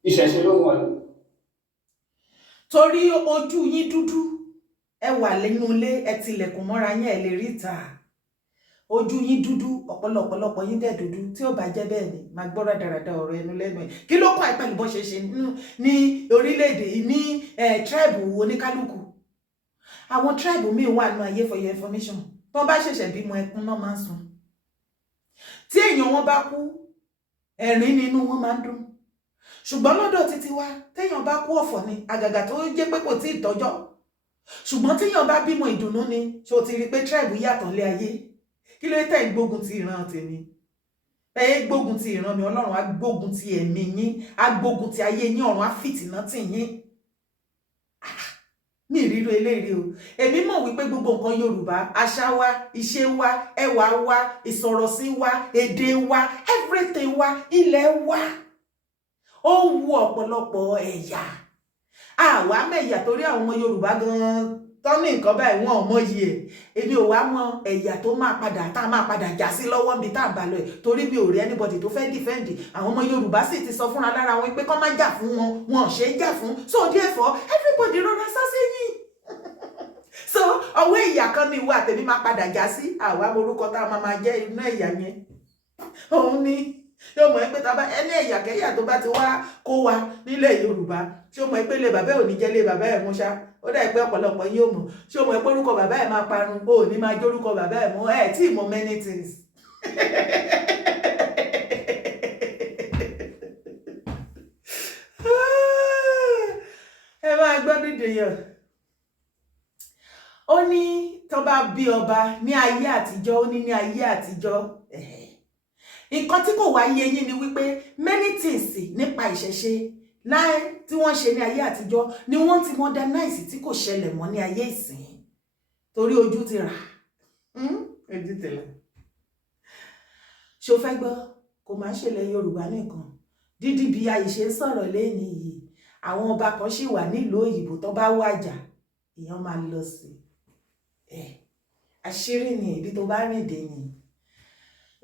Ìṣẹ̀ṣe ló wọ̀ ní. Torí ojú yín dúdú, ẹ wà nínú ilé, ẹ tilẹ̀kùn mọ́ra yín, ẹ lè rí ta. Ojú yín dúdú, ọ̀pọ̀lọpọ̀ yín dẹ̀ dúdú. Tí ó bá jẹ́ bẹ́ẹ̀ ni, máa gbọ́ rádaràda ọ̀rọ̀ ẹnu lẹ́nu ẹ̀. Kí ló kọ́ àìpẹ́lú bọ́ ṣe ṣe ní orílẹ̀-èdè ní tribe oníkálukú? Àwọn tribe míì wà nínú ayé for your information. Tó bá ṣẹ̀ṣẹ̀ bímọ ẹkún náà máa ń sun. Tí èèyàn wọn bá kú, ẹ̀rín nínú wọn máa ń dùn. Ṣùgbọ́n lọ́dọ̀ títí wa, téèyàn bá kú ọ̀fọ̀ ni, àgàgà tó jẹ́ pé kò tí ì tọ́jọ́. Ṣùgbọ́n téèyàn bá bímọ ìdùnnú ni, ṣó ti rí pé tribe yàtọ̀ lé ayé. Kí ló tẹ́ gbógun ti ìran tèmi? Gbógun ti ìran mi, Ọlọ́run á gbógun ti ẹ̀mí yín, á gbógun ti ayé yín, ọ̀run á fìtínà tì yín. Mi ìrírí eléyìí o. Èmi mọ̀ wípé gbogbo nǹkan Yorùbá, àṣà wa, ìṣe wa, ẹwà wa, ìsọ̀rọ̀sí wa, èdè wa, everything wa, ilẹ̀ wa. Ó wu ọ̀pọ̀lọpọ̀ ẹ̀yà. Àwa mẹ̀yà torí àwọn ọmọ Yorùbá gan-an tó ní nǹkan báyìí wọn ò mọyì ẹ̀. Èmi ò wá mọ ẹ̀yà tó máa padà já sí lọ́wọ́ mi tá à ń bá lọ ẹ̀. Torí mi ò rí anybody tó fẹ́ defend. Àwọn ọmọ Yorùbá sì ti sọ fúnra lára wọn pé kọ́ má jà fún wọn, wọn ò ṣe é jà fún. So therefore everybody rọra sá sẹ́yìn. So ọwọ́ ẹ̀yà kan ni ìwà tèmi máa padà já sí. Àwa morúkọ tá a máa jẹ́ inú ẹ̀yà yẹn. Òun ni yóò mọ̀ pé tábà ẹni ẹ̀yà kẹ́yà tó bá ti wá kó wa nílẹ̀ Yorùbá. Ṣé o mọ̀ pé ilé bàbá ò ní jẹ́ ilé bàbá ẹ̀ mú ṣá? Ó dà pé ọ̀pọ̀lọpọ̀ yóò mọ̀. Ṣé o mọ̀ pé orúkọ bàbá ẹ̀ máa parun? O ní máa jórúkọ bàbá ẹ̀ mọ́. Ẹ̀ tí mọ̀ many things. Ẹ máa gbọ́ dídè yàn. Ó ní tó bá bí ọba ní ayé àtijọ́, ó ní ní ayé àtijọ́. Nǹkan tí kò wá yé yín ni wípé many things nípa ìṣẹ̀ṣe tí wọ́n ṣe ní ayé àtijọ́ ni wọ́n ti modernize tí kò ṣẹlẹ̀ mọ́ ní ayé ìsìn. Torí ojú ti rà. Ojú ti là. Ṣó fẹ́ gbọ́, kò máa ṣẹlẹ̀ Yorùbá nìkan. Dídí bí ayé ṣe ń sọ̀rọ̀ lẹ́ni yìí. Àwọn ọba kan ṣì wà nílùú òyìnbó tó bá wàjà, èèyàn máa lọ sí. Àṣírí ni ibi tó bá rìn dé ni.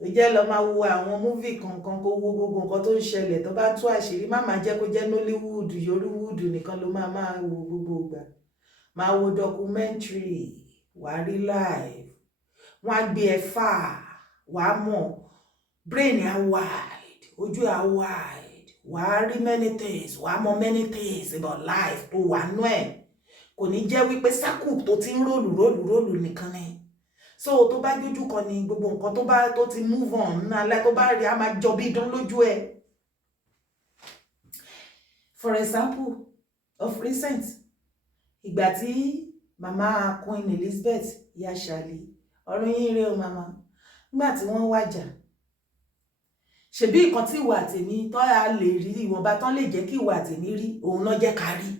Ó jẹ́ lọ máa wo àwọn múvì kankan kó wo gbogbo nǹkan tó ń ṣẹlẹ̀ tó bá tú àṣírí. Má máa jẹ́ kó jẹ́ Nollywood, Yorùwood nìkan ló máa wo gbogbo ìgbà. máa wo documentary, wàá rí live, wọ́n á gbé ẹ fà, wàá mọ̀, brain á wide, ojú á wide, wàá rí many things, wàá mọ̀ many things about life tó wà nú ẹ̀. Kò ní jẹ́ wípé sákùp tó ti ń rólù nìkan ni. So tó bá jójú kan ni gbogbo nǹkan tó ti move on nálẹ́ tó bá rí a máa jọ bí idán lójú ẹ. For example, of recent, ìgbà tí mama Queen Elizabeth ìyá Ṣàlì, ọ̀run yín rè o mama, nígbà tí wọ́n wájà, ṣebí nǹkan tí ìwà àtèmi tó a lè rí ìwọ̀nba tán lè jẹ́ kí ìwà àtèmi rí òun náà jẹ́ ká rí.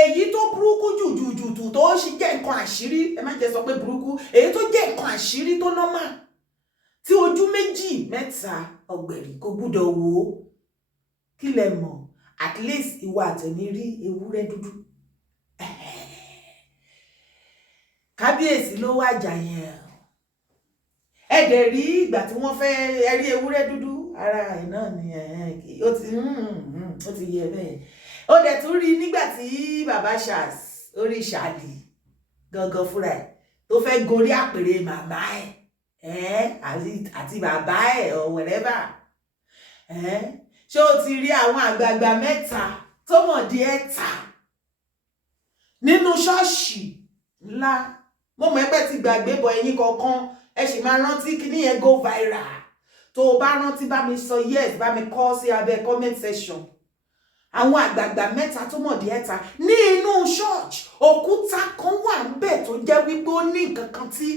Èyí tó burúkú jùjùjù tó ṣe jẹ́ nǹkan àṣírí, ẹ má jẹ́ sọ pé burúkú, èyí tó jẹ́ nǹkan àṣírí tó normal, tí ojú méjì mẹ́ta ọ̀gbẹ̀rì kò gbúdọ̀ wò ó, kí lẹ mọ̀, at least ìwà àtèmi rí ewúrẹ́ dúdú. Kábíyèsí ló wájà yẹn. Ẹ dẹ̀ rí ìgbà tí wọ́n fẹ́ rí ewúrẹ́ dúdú, ara ẹ̀ náà ni ó ti yẹ bẹ́ẹ̀. Ó dẹ̀ tún rí nígbà tí bàbá Charles orí Ṣàlì gangan fúnra ẹ̀ tó fẹ́ gorí àpèrè màmá ẹ̀ àti bàbá ẹ̀ or wherever. Ṣé o ti rí àwọn àgbààgbà mẹ́ta tó mọ̀ di ẹ̀ta nínú ṣọ́ọ̀ṣì ńlá? Mo mọ̀ pé ti gbàgbé bọ̀ ẹ̀yin kọ̀ọ̀kan ẹ sì máa rántí kíní yẹn go viral. Tó o bá rántí bá mi sọ yes, bá mi kọ sí abẹ́ comment section. Àwọn àgbààgbà mẹ́ta tó mọ̀ di ẹ̀ta ní inú church, òkúta kan wà ńbẹ̀ tó jẹ́ wípé ó ní nǹkan kan tí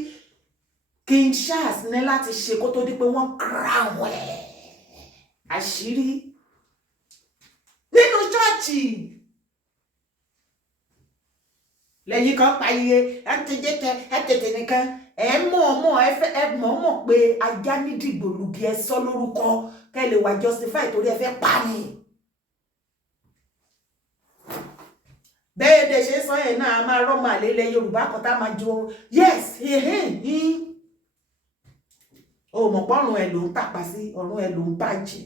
King Charles ní láti ṣe kó tó di pé wọ́n crown ẹ̀. Àṣírí nínú church. Lẹ́yìn kan pa iye ẹ̀tẹ̀tẹ̀ nìkan ẹ mọ̀ pé ajá ní dìgbòlugi ẹ sọ lórúkọ kẹ́ lè wà justify torí ẹ fẹ́ pa ni. Bẹ́ẹ̀ dẹ̀ ṣe sọ ẹ̀ náà a máa rọ́mọ àlélẹ̀ Yorùbá kan tá máa jó yes o mọ̀ pọ́rùn ẹ̀ ló ń tàpá sí, ọ̀run ẹ̀ ló ń bàjẹ́.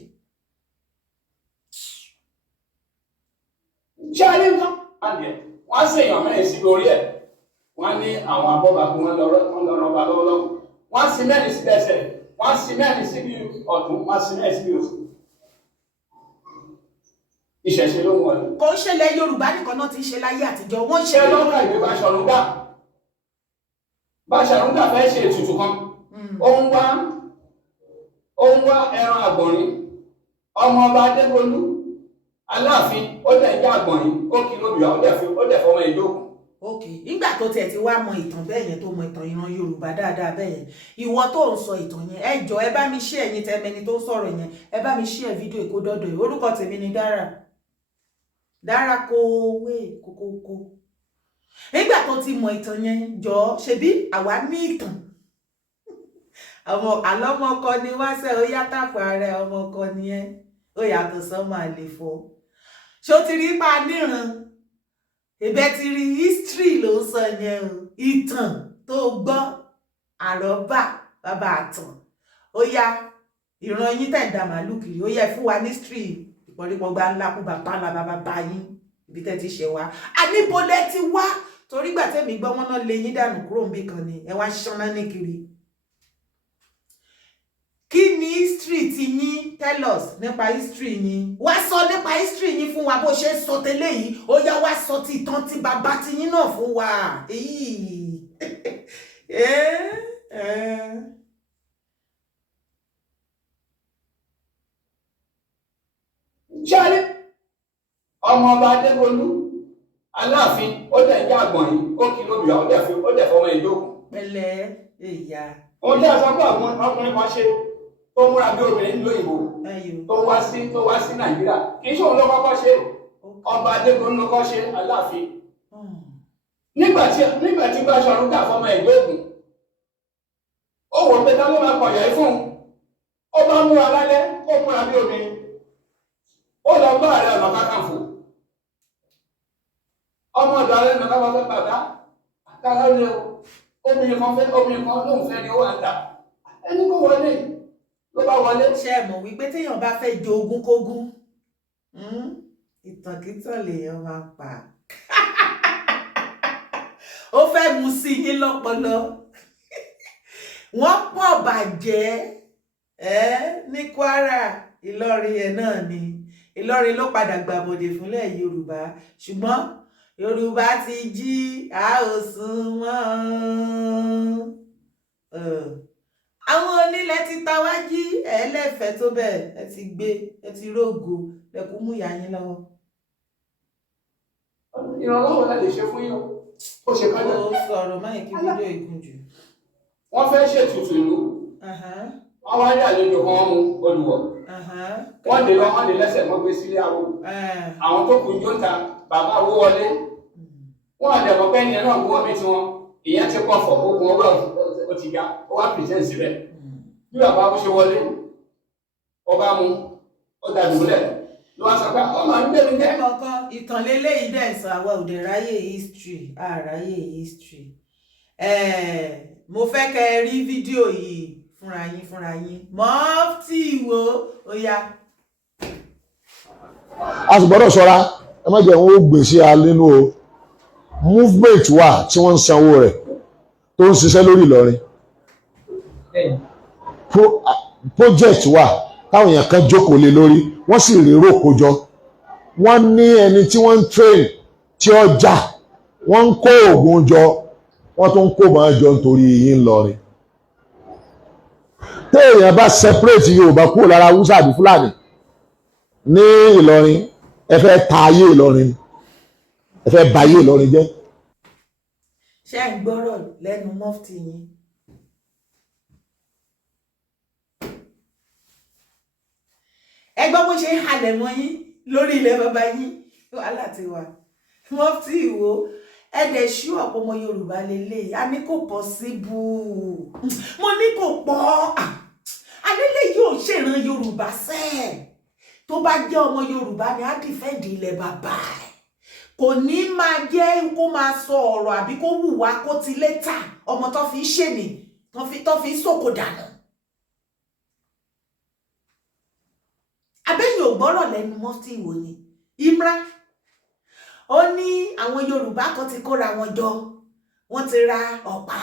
Ṣáàlì ńkọ́ wọ́n ṣèyàn mẹ́rin sí orí ẹ̀, wọ́n ní àwọn abọ́bàbí wọn lọ rọ́bà lọ́wọ́lọ́wọ́, wọ́n sì mẹ́rin sí ẹsẹ̀, wọ́n sì mẹ́rin síbi ọ̀tún, wọ́n sì mẹ́rin síbi òsì. Ìṣẹ̀ṣe ló wọ̀n ní. Kò ń ṣẹlẹ̀ Yorùbá nìkan náà ti ń ṣe láyé àtijọ́, wọ́n ṣe lọ́wọ́ ìwé Báṣọ̀rúndà fẹ́ ṣe ètùtù kan, ó ń wá ẹran àgbọ̀nrín, ọmọ ọba Adébolú Aláàfin ó dẹ̀ jẹ́ àgbọ̀nrín ó kí lóbi ó dẹ̀ fọmọ ìjókòó. Ok, nígbà tó tiẹ̀ ti wá mọ ìtàn bẹ́ẹ̀ yẹn tó mọ ìtàn ìran Yorùbá dáadáa bẹ́ẹ̀ yẹn, ìwọ tó ń sọ ìtàn yẹn, ẹ jọ̀ọ́ ẹ bá mi share ẹ̀yin tẹ́mẹ́ni tó ń sọ̀rọ̀ yẹn, ẹ bá mi share fídíò èkó dọ́dọ̀ yìí. Orúkọ tèmi ni Dára kówé kókókó. Nígbà tó ti mọ ìtàn yẹn, jọ̀ọ́ ṣebí àwa ní ìtàn. Àlọ́mọkọ ni wá sẹ́ ó yá tàpá ara ọmọkọ ni ẹ́, ó yàtọ̀ sọ́mọ àlefo. Ṣó ti rí pa níran? Ìbẹ́ ti rí history ló ń sọ yẹn o. Ìtàn tó gbọ́, àrọ́bà, bàbá àtàn. Ó yá ìran yín tẹ̀ dá màálù kiri, ó yẹ fún wa ní history ìpọ̀lípọ̀ gba ńlá kú bàbá ńlá bàbá yín ibi tẹ́ ti ṣe wá. Àníbolẹ̀ ti wá torí gbà tẹ́mi gbọ́ wọ́n náà lé yín dànù kúrò níbì kan ni ẹ wá ṣáná ní kiri. Kí ni history ti yín? Tell us nípa history yín. Wá sọ nípa history yín fún wa bó ṣe sọ tẹ́lẹ̀ yìí. Ó yá wá sọ ti ìtàn ti bàbá ti yín náà fún wa. Ṣáàlì ọmọ ọba Adébolú Aláàfin ó dẹ̀ jẹ́ àgbọ̀nrín ó kí lóbi ó dẹ̀ fọmọ ìjókòó. Pẹ̀lẹ́ ìyá. Ohun tí a sọ pé ọkùnrin kan ṣe tó múra bí obìnrin lóyìnbó tó wá sí Nàìjíríà kì í ṣe òun ló kọ́kọ́ ṣe, ọba Adébolú ló kọ́ ṣe Aláàfin. Nígbà tí Báṣọ̀run dà fọmọ ìjókòó ó wò pé tá ló máa pọ̀yà fún un, ó bá múra lálẹ́ ó múra bí obìnrin ó lọ bá Ààrẹ Ọ̀nà Kakanfò, ọmọ ọ̀dọ̀ Ààrẹ Ọ̀nà Kakanfò fẹ́ bàbá àtàrà lé o, obìnrin kan lóun fẹ́ ni ó wà ń tà, ẹni kó wọlé ló bá wọlé. Ṣé ẹ mọ̀ wípé téèyàn bá fẹ́ jogún kógún ìtànkítàn lèèyàn máa pa. ó fẹ́ mú sí yín lọ́pọlọ wọ́n pọ̀ bàjẹ́ ní Kwara Ìlọrin ẹ̀ náà ni Ìlọrin ló padà gbàbọ̀dè fúnlẹ̀ Yorùbá ṣùgbọ́n Yorùbá ti jí a ò sùn wọ́n àwọn onílẹ̀ ti tawájí ẹlẹ́fẹ̀ẹ́ tó bẹ́ẹ̀ ẹ ti gbé ẹ ti rógo lẹ́kùn mú ìyá yín lọ́wọ́. ìrànlọ́wọ́ la lè ṣe fún yín ó ṣe kájọ. ó sọ̀rọ̀ máa kí fídíò ìgùn jù. wọ́n fẹ́ ṣètùtù ìlú wọ́n wá ní àlejò kan mú olùwọ̀ wọ́n dé lọ wọ́n dé lẹ́sẹ̀ mọ́ gbé sílé àwọ̀ àwọn tó kù ń jóńtà bàbá owó wọlé wọ́n àdẹ̀mọ́ pẹ́ ní ẹ̀ náà gbọ́ bí tiwọn ìyẹn ti pọ̀ fọ̀ okùn owó ó ti ga ó wá pìtẹ́ síbẹ̀ bí bàbá bó ṣe wọlé ọba mu ó dàdúgbò ló wá sọ pé ó máa ń gbé mi jẹ́. ọkàn ìtàn lélẹ́yìí dẹ̀ sọ àwa òde ráyè history àráyè history mo fẹ́ kẹ́ ẹ rí fídíò yìí fúnra yín Mufty wo ó yá. a sì gbọ́dọ̀ ṣọ́ra ẹ má jẹ́ wọn ó gbèsè alínú o movement wà tí wọ́n ń sanwó rẹ̀ tó ń ṣiṣẹ́ lórí Ìlọrin project wà táwọn èèyàn kan jókòó lé lórí wọ́n sì rérò kójọ wọ́n ní ẹni tí wọ́n ń train tí ó jà wọ́n ń kó oògùn jọ wọ́n tó ń kó máa jọ nítorí yín Ìlọrin téèyàn bá separate Yorùbá kúrò lára Hausa àbí Fúlàní ní Ìlọrin ẹ fẹ́ ta ayé Ìlọrin ẹ fẹ́ bà ayé Ìlọrin jẹ́. ṣé ń gbọ́rọ̀ lẹ́nu Mufty yín. ẹ gbọ́ bó ṣe ń halẹ̀ mọ́ yín lórí ilẹ̀ bàbá yín wàhálà ti wà Mufty wo ẹ̀dẹ̀ ṣú ọ̀pọ̀ ọmọ Yorùbá lélẹ̀ a ní kò possible mo ní kò pọ̀ adélé yóò ṣèràn Yorùbá sẹ́ẹ̀ tó bá jẹ́ ọmọ Yorùbá ni á dìfẹ́ǹdì ilẹ̀ bàbá ẹ̀ kò ní máa jẹ́ kó máa sọ ọ̀rọ̀ àbí kó wùwá kó ti létà ọmọ tó fi ń ṣèmí tó fi ń sòkò dànù. abẹ́yìn ò gbọ́rọ̀ lẹ́nu Mufty wo ni Imran ó ní àwọn Yorùbá kan ti kóra wọn jọ wọ́n ti ra ọ̀pá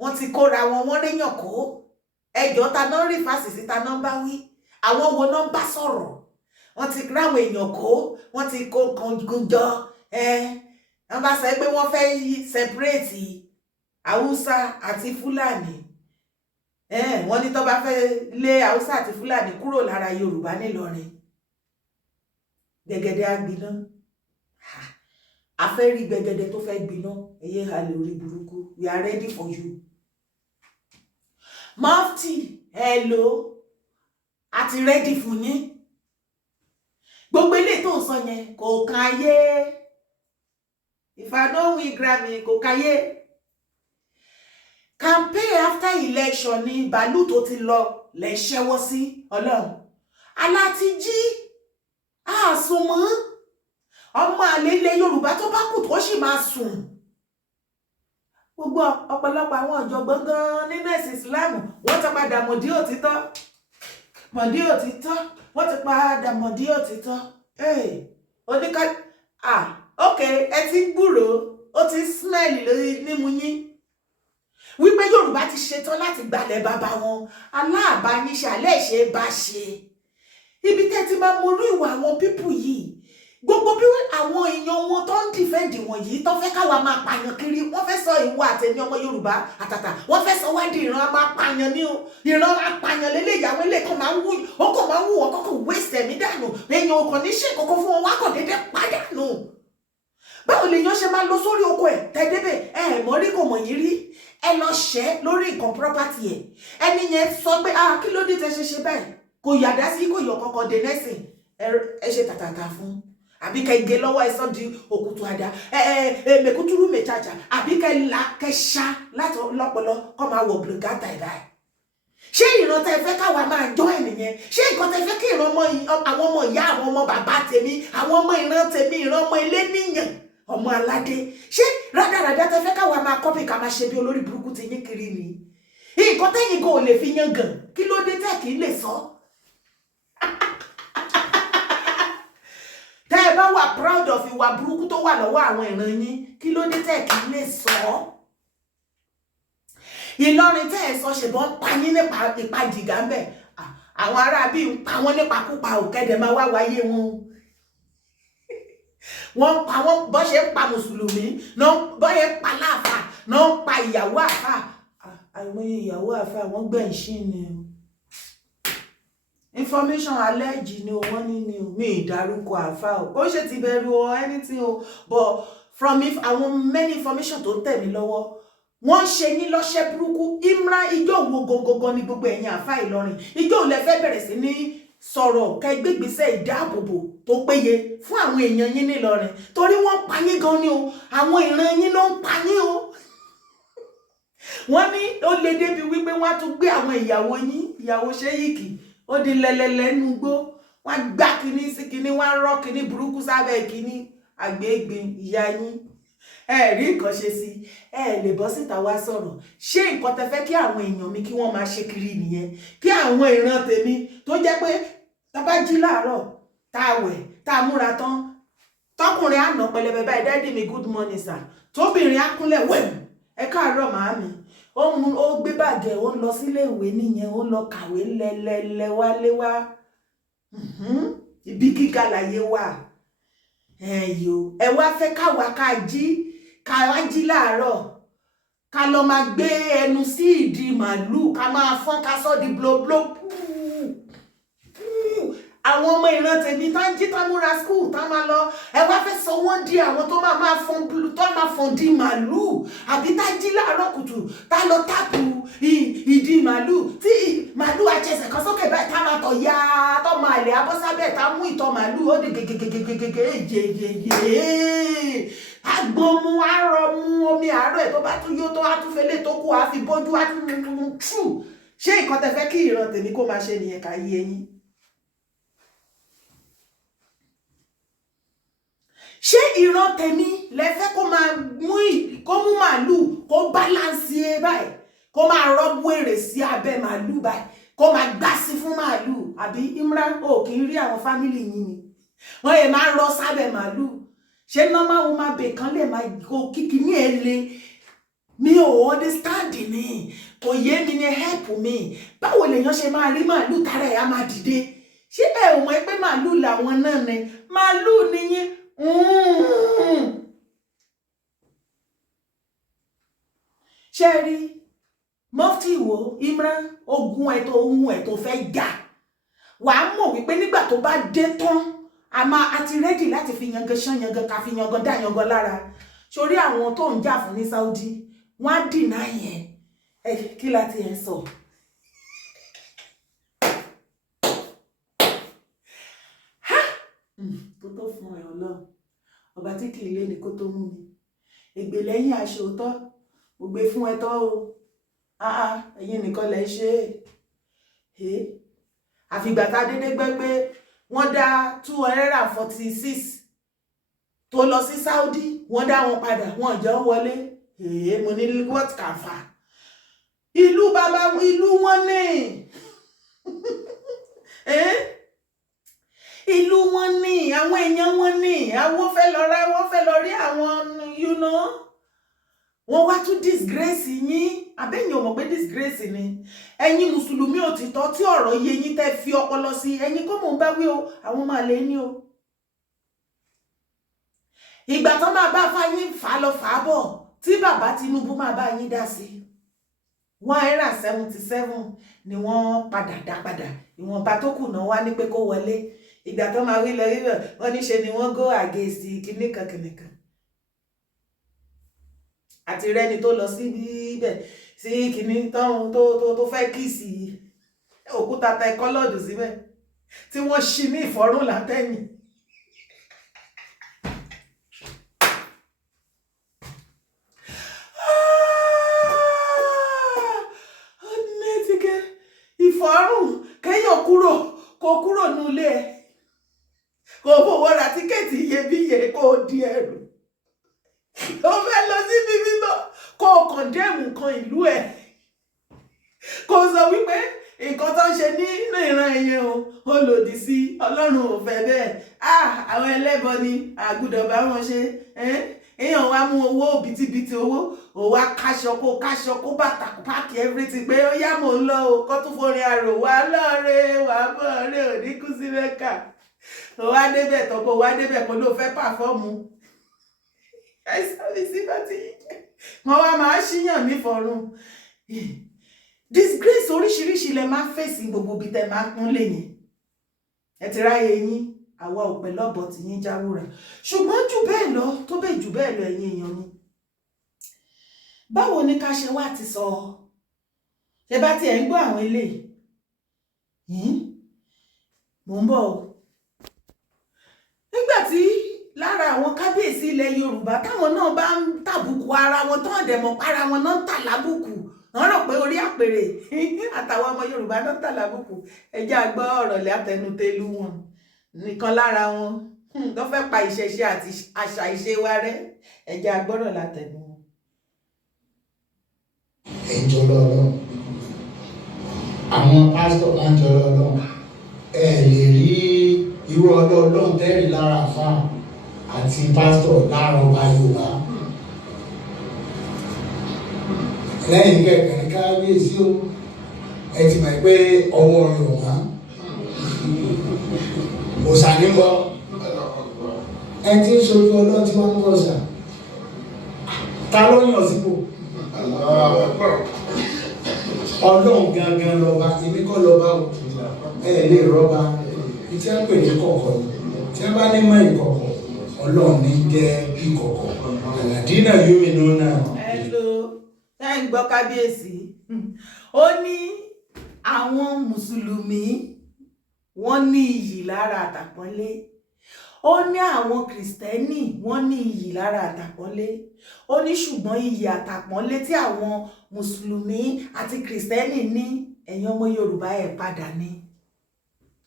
wọ́n ti kóra wọn wọ́n réyàn kó ẹjọ́ ta náà rí fásitì ta náà bá wí àwọn wo náà bá sọ̀rọ̀ wọ́n ti ráwọn èèyàn kó wọ́n ti kó kan jọ wọ́n bá sọ pé wọ́n fẹ́ separate Haúsá àti Fúlàní wọ́n ní tó bá fẹ́ lé Haúsá àti Fúlàní kúrò lára Yorùbá nílọrin gẹ́gẹ́dẹ́ àgbiná a fẹ́ rí gbẹ̀gẹ̀dẹ̀ tó fẹ́ gbiná ẹ̀yẹ halẹ̀ orí burúkú we are ready for you. Mufty hello a ti ready fún yín gbogbo ilé tó ń sọ yẹn kò kan ayé if I don't win Grammy kò kan ayé campaign after election ní bàálù tó ti lọ lè ṣẹ́wọ́ sí Ọlọ́run aláti jí àsùnmọ́ ọmọ àlélẹ Yorùbá tó bá kù tó sì máa sùn gbogbo ọ̀pọ̀lọpọ̀ àwọn ọ̀jọ̀gbọ́n gan nínú ẹ̀sìn Islam wọ́n ti padà mọ̀dí òtítọ́ wọ́n ti padà mọ̀dí òtítọ́ oníkà ok ẹ ti ń gbúrò ó ti smell lórí nímú yín wípé Yorùbá ti ṣetán láti gbalẹ̀ bàbá wọn aláàbáyín ṣe alẹ́ ṣe bá ṣe ibi tẹ́ ti máa morú ìwà àwọn pípù yìí gbogbo bí àwọn èèyàn wọn tó ń dìfẹ́ǹdì wọ̀nyí tó fẹ́ káwa máa pààyàn kiri wọ́n fẹ́ sọ ìwọ àtẹ̀mí ọmọ Yorùbá àtàtà wọ́n fẹ́ sọ wá di ìran máa pààyàn ní o ìran máa pààyàn lélẹ̀ ìyàwó ilé kan máa ń wú ó kàn máa ń wú wọn kọ́kọ́ wéṣẹ̀ ẹ̀mí dànù èèyàn ò kàn ní ṣe kọ́kọ́ fún wọn wá kàn déédéé pàdánù báwo lèèyàn ṣe máa lọ sórí oko ẹ̀ tẹ́débẹ̀ mọ́ rí kò mọ̀ yín rí ẹ lọ ṣẹ́ lórí nǹkan property ẹ̀ ẹni yẹn sọ pé kí ló dé tẹ́ ṣe báyìí kò yàdá sí kò yọ kọ́kọ́ dé nẹ́sìn ẹ ṣe tàtàtà fún àbí kẹ́ gé lọ́wọ́ ẹ̀sán di òkútu àdá mẹ̀kútúrú mẹ̀chacha àbí kẹ́ ṣá láti lọ́pọlọ kọ́ máa wọ̀ bùrùkátà ẹ̀ báyìí ṣé ìran tẹ́ fẹ́ káwa máa jọ ẹ̀ nìyẹn ṣé nǹkan tẹ́ fẹ́ kí ìran àwọn ọmọ ìyá àwọn ọmọ bàbá tèmi àwọn ọmọ ìran tèmi ìran ọmọ ilé níyàn ọmọ aládé ṣé rádaràdá tẹ́ fẹ́ káwa máa kọ́pì ká máa ṣe bí olórí burúkú ti yín kiri ni nǹkan tẹ́yìn kò lè fi yan gàn kí ló dé tẹ́ kì í lè sọ tẹ́ ẹ tẹ́ bá wà proud of ìwà burúkú tó wà lọ́wọ́ àwọn ìran yín kí ló dé tẹ́ kí lè sọ Ìlọrin tẹ́ ẹ sọ ṣèbọn pa yín nípa ìpàjìgà ń bẹ̀ àwọn ará bíi ń pa wọ́n nípa kúpa òkèdè máa wá wáyé wọn wọ́n pa wọ́n bọ́ ṣe ń pa mùsùlùmí náà bọ́ ṣe ń pa láàfà náà ń pa ìyàwó àfà àìmọye ìyàwó àfà wọ́n gbẹ̀ǹṣin ni information alleged ni wọ́n ní ni mi ìdárúkọ àfà o ó ṣe ti bẹ̀rù o anything o but from if àwọn many information tó ń tẹ̀ mí lọ́wọ́ wọ́n ṣe yín lọ́ṣẹ́ burúkú Imran ijó wo gangan ní gbogbo ẹ̀yin àfà Ìlọrin ijó lẹ fẹ́ bẹ̀rẹ̀ sí ní sọ̀rọ̀ kẹgbẹ́gbẹ́sẹ̀ ìdáàbòbò tó péye fún àwọn èèyàn yín nílọrin torí wọ́n pa yín gan ni o àwọn ìran yín ló ń pa yín o wọ́n ní ó lè débi wípé wọ́n á tún gbé àwọn ìyàwó yín ìyàwó ṣéyìkì ó di lẹ́lẹ́lẹ́ nugbó wọ́n á gbá kinní sí kinní wọ́n á rọ́ kinní burúkú sábẹ́ kinní àgbègbè ìyá yín ẹ rí nǹkan ṣe sí ẹ lè bọ́ síta wá sọ̀rọ̀ ṣé nǹkan tẹ́ fẹ́ kí àwọn èèyàn mi kí wọ́n máa ṣe kiri nìyẹn kí àwọn ìran tèmi tó jẹ́ pé tá bá jí láàárọ̀ tá a wẹ̀ tá a múra tán tọkùnrin àná pẹlẹbẹ báyìí dádì mi good morning sir tóbìnrin á kúnlẹ̀ wẹ̀mù ẹ káàárọ̀ màámi ó gbé bàgẹ́ ó ń lọ sílé ìwé nìyẹn ó lọ kàwé lẹ́lẹ́lẹ́ wálé wá ibi gíga láyé wà ẹ̀yọ́ ẹ wá fẹ́ káwa ká wá jí láàárọ̀ ká lọ máa gbé ẹnu sí ìdí màálù ká máa fọ́n ká sọ́ di blóbló àwọn ọmọ ìran tèmi tá ń jí tá múra skul tá máa lọ ẹ wá fẹ́ sọ wọ́n di àwọn tó máa fọ́n di màálù àbí tá jí láàárọ̀ kùtù tá lọ tápù ìdí màálù tí màálù àjẹsẹ̀ kan sókè báyìí tá máa tọ̀ ya tọ́ máa lè abọ́sábẹ́ tá mú ìtọ̀ màálù ó di gègègègègègè èjèèjè agbómú arọ mú omi àárọ̀ ẹ̀ tó bá tún yó tó á tún fẹ́lẹ́ tó kú á fi bójú á tún tù ṣé nǹkan tẹ́ fẹ́ kí ìran tèmi kó máa ṣe nìyẹn ká yé yín. ṣé ìran tèmi lẹ fẹ́ kó máa mú màálù kó báláǹsì ẹ báyìí kó máa rọ́bù èrè sí abẹ́ màálù báyìí kó máa gbá sí fún màálù àbí Imran ò kì í rí àwọn fámìlì yín ni wọ́n yẹ máa rọ́ sábẹ́ màálù ṣé normal woman bẹ̀ kan lè máa kó kíkì ní èlé mi ò understand ni kò yé mi ni help mi báwo lèèyàn ṣe máa rí màálù tára ẹ̀ á máa dìde ṣé ẹ ò mọ̀ pé màálù làwọn náà ni màálù nìyẹn ṣe rí Mufty wo Imran ogun ẹ̀ tó ohun ẹ̀ tó fẹ́ jà wàá mọ̀ wípé nígbà tó bá dé tán a ti rẹ́dì láti fi yangan ṣán yangan ká fi yangan dá yangan lára sórí àwọn tó ń jà fún ní Saudi wọ́n á dìnnà yẹn ẹ kí láti ẹ̀ sọ. tó fún ẹ Ọlọ́run ọba tí kì í lé ní kó tó mú mi ègbè lẹ́yìn aṣòótọ́ mo gbé fún ẹ tọ́ o ẹ̀yin nìkan lẹ ṣe é àfìgbà tá a dédé gbọ́ pé wọ́n dá 246 tó lọ sí Saudi wọ́n dá wọn padà wọ́n jẹ́ wọlé mo ní what kàfà ìlú bàbá ìlú wọn ní ìlú wọn ní àwọn èèyàn wọn ní àwọn fẹ́ lọ rí àwọn wọ́n wá tún disgrace yín abẹ́yìn ò mọ̀ pé disgrace ni ẹ̀yin mùsùlùmí òtítọ́ tí ọ̀rọ̀ yé yín tẹ́ fi ọpọlọ sí ẹ̀yin kó mò ń bá wí o àwọn máa lè ní o ìgbà tó máa bá fáyín fà lọ fà bọ̀ tí bàbá Tinubu máa bá yín dá sí 177 ni wọ́n padà dá padà ìwọ̀nba tó kù náà wá ní pé kó wọlé ìgbà tó máa wí lọ rírọ̀ wọ́n ní ṣe ni wọ́n go against kìnìkan àti rẹni tó lọ sí ibẹ̀ sí kìnní tó fẹ́ kíìsì òkúta tẹkọlọ́ọ̀dù síbẹ̀ tí wọ́n ṣí ní ìfọ́rùn látẹ̀yìn. ìfọ́rùn kéèyàn kó kúrò nílé ẹ̀ kó fowó ra tíkẹ́ẹ̀tì iyebíye kó di ẹrù ó fẹ́ lọ sí bíbí náà kó kọ̀ndẹ́mù kan ìlú ẹ̀ kó sọ wípé nǹkan tó ń ṣe nínú ìran ẹ̀yẹn ó lòdì sí Ọlọ́run ò fẹ́ bẹ́ẹ̀ àwọn ẹlẹ́bọ ni àgùdọ̀ bá wọn ṣe èèyàn wá mú owó bìtìbìtì owó ò wá káṣọ kó bàtà páàkì everything pé ó yá mò ń lọ o kó tún forin àrò wá lọ́ọ̀rẹ́ wà bọ́ọ̀rẹ́ ò ní kú sí mẹ́kà ò wá débẹ̀ tọ́pọ̀ wá débẹ̀ kó ló fẹ́ pàfọ́ọ̀mù ẹ̀sán mi sí bá ti yí wọ́n wá máa ṣíyàn nífọ̀rùn disgrace oríṣiríṣi lẹ máa fèsì gbogbo bí tẹ máa kún lè yẹn ẹ ti ráyè yín àwa ò pẹ̀lú ọ̀bọ̀ tí yín jáwúra ṣùgbọ́n jù bẹ́ẹ̀ lọ tó bẹ́ẹ̀ jù bẹ́ẹ̀ lọ ẹ̀yin èèyàn mi báwo ni ká ṣe wá ti sọ ṣe bá tiẹ̀ ń gbọ́ àwọn eléyìí mò ń bọ̀ o nígbà tí lára àwọn kábíyèsí ilẹ̀ Yorùbá táwọn náà bá ń tàbùkù ara wọn tó ń dẹ̀mọ̀ para wọn náà ń tà lábùkù wọ́n rò pé orí àpèrè àtàwọn ọmọ Yorùbá náà ń tà lábùkù ẹjẹ́ àgbọ́ ọ̀rọ̀ lẹ́ àtẹnu Telu wọn nìkan lára wọn tó fẹ́ pa ìṣẹ̀ṣe àti àṣà ìṣe wa rẹ́ ẹjẹ́ àgbọ́rọ̀ látẹnu wọn. ẹjọ́ lọ́lọ́ àwọn pásítọ̀ máa ń jọ lọ́lọ́ ẹ lè rí irú ọlọ́ọ̀lọ́ọ̀ tẹ́rì lára àfáà àti pásítọ̀ lára ọba Yorùbá lẹ́yìn kẹ̀kẹ́ ní kábíyèsí o ẹ ti mọ̀ pé ọwọ́ Yorùbá òòṣà ní bọ́ ẹ ti ń ṣojú ọlọ́ọ̀ tí wọ́n ń bọ̀ ṣà ta ló yàn sípò Ọlọ́run gangan lọ́ba èmi kọ́ lọ́ba o ẹ lè rọ́ba tí a pè ní kọ̀kọ̀ tí a bá ní mọ́ ìkọ̀kọ̀ Ọlọ́run ní jẹ́ ìkọ̀kọ̀ àlàdínà yóò nù náà. Hello ṣé ń gbọ́ kábíyèsí ó ní àwọn mùsùlùmí wọ́n ní iyì lára àtàpọ́nlé ó ní àwọn kìrìsìtẹ́nì wọ́n ní iyì lára àtàpọ́nlé ó ní ṣùgbọ́n iyì àtàpọ́nlé tí àwọn mùsùlùmí àti kìrìsìtẹ́nì ní ẹ̀yin ọmọ Yorùbá ẹ̀ padà ní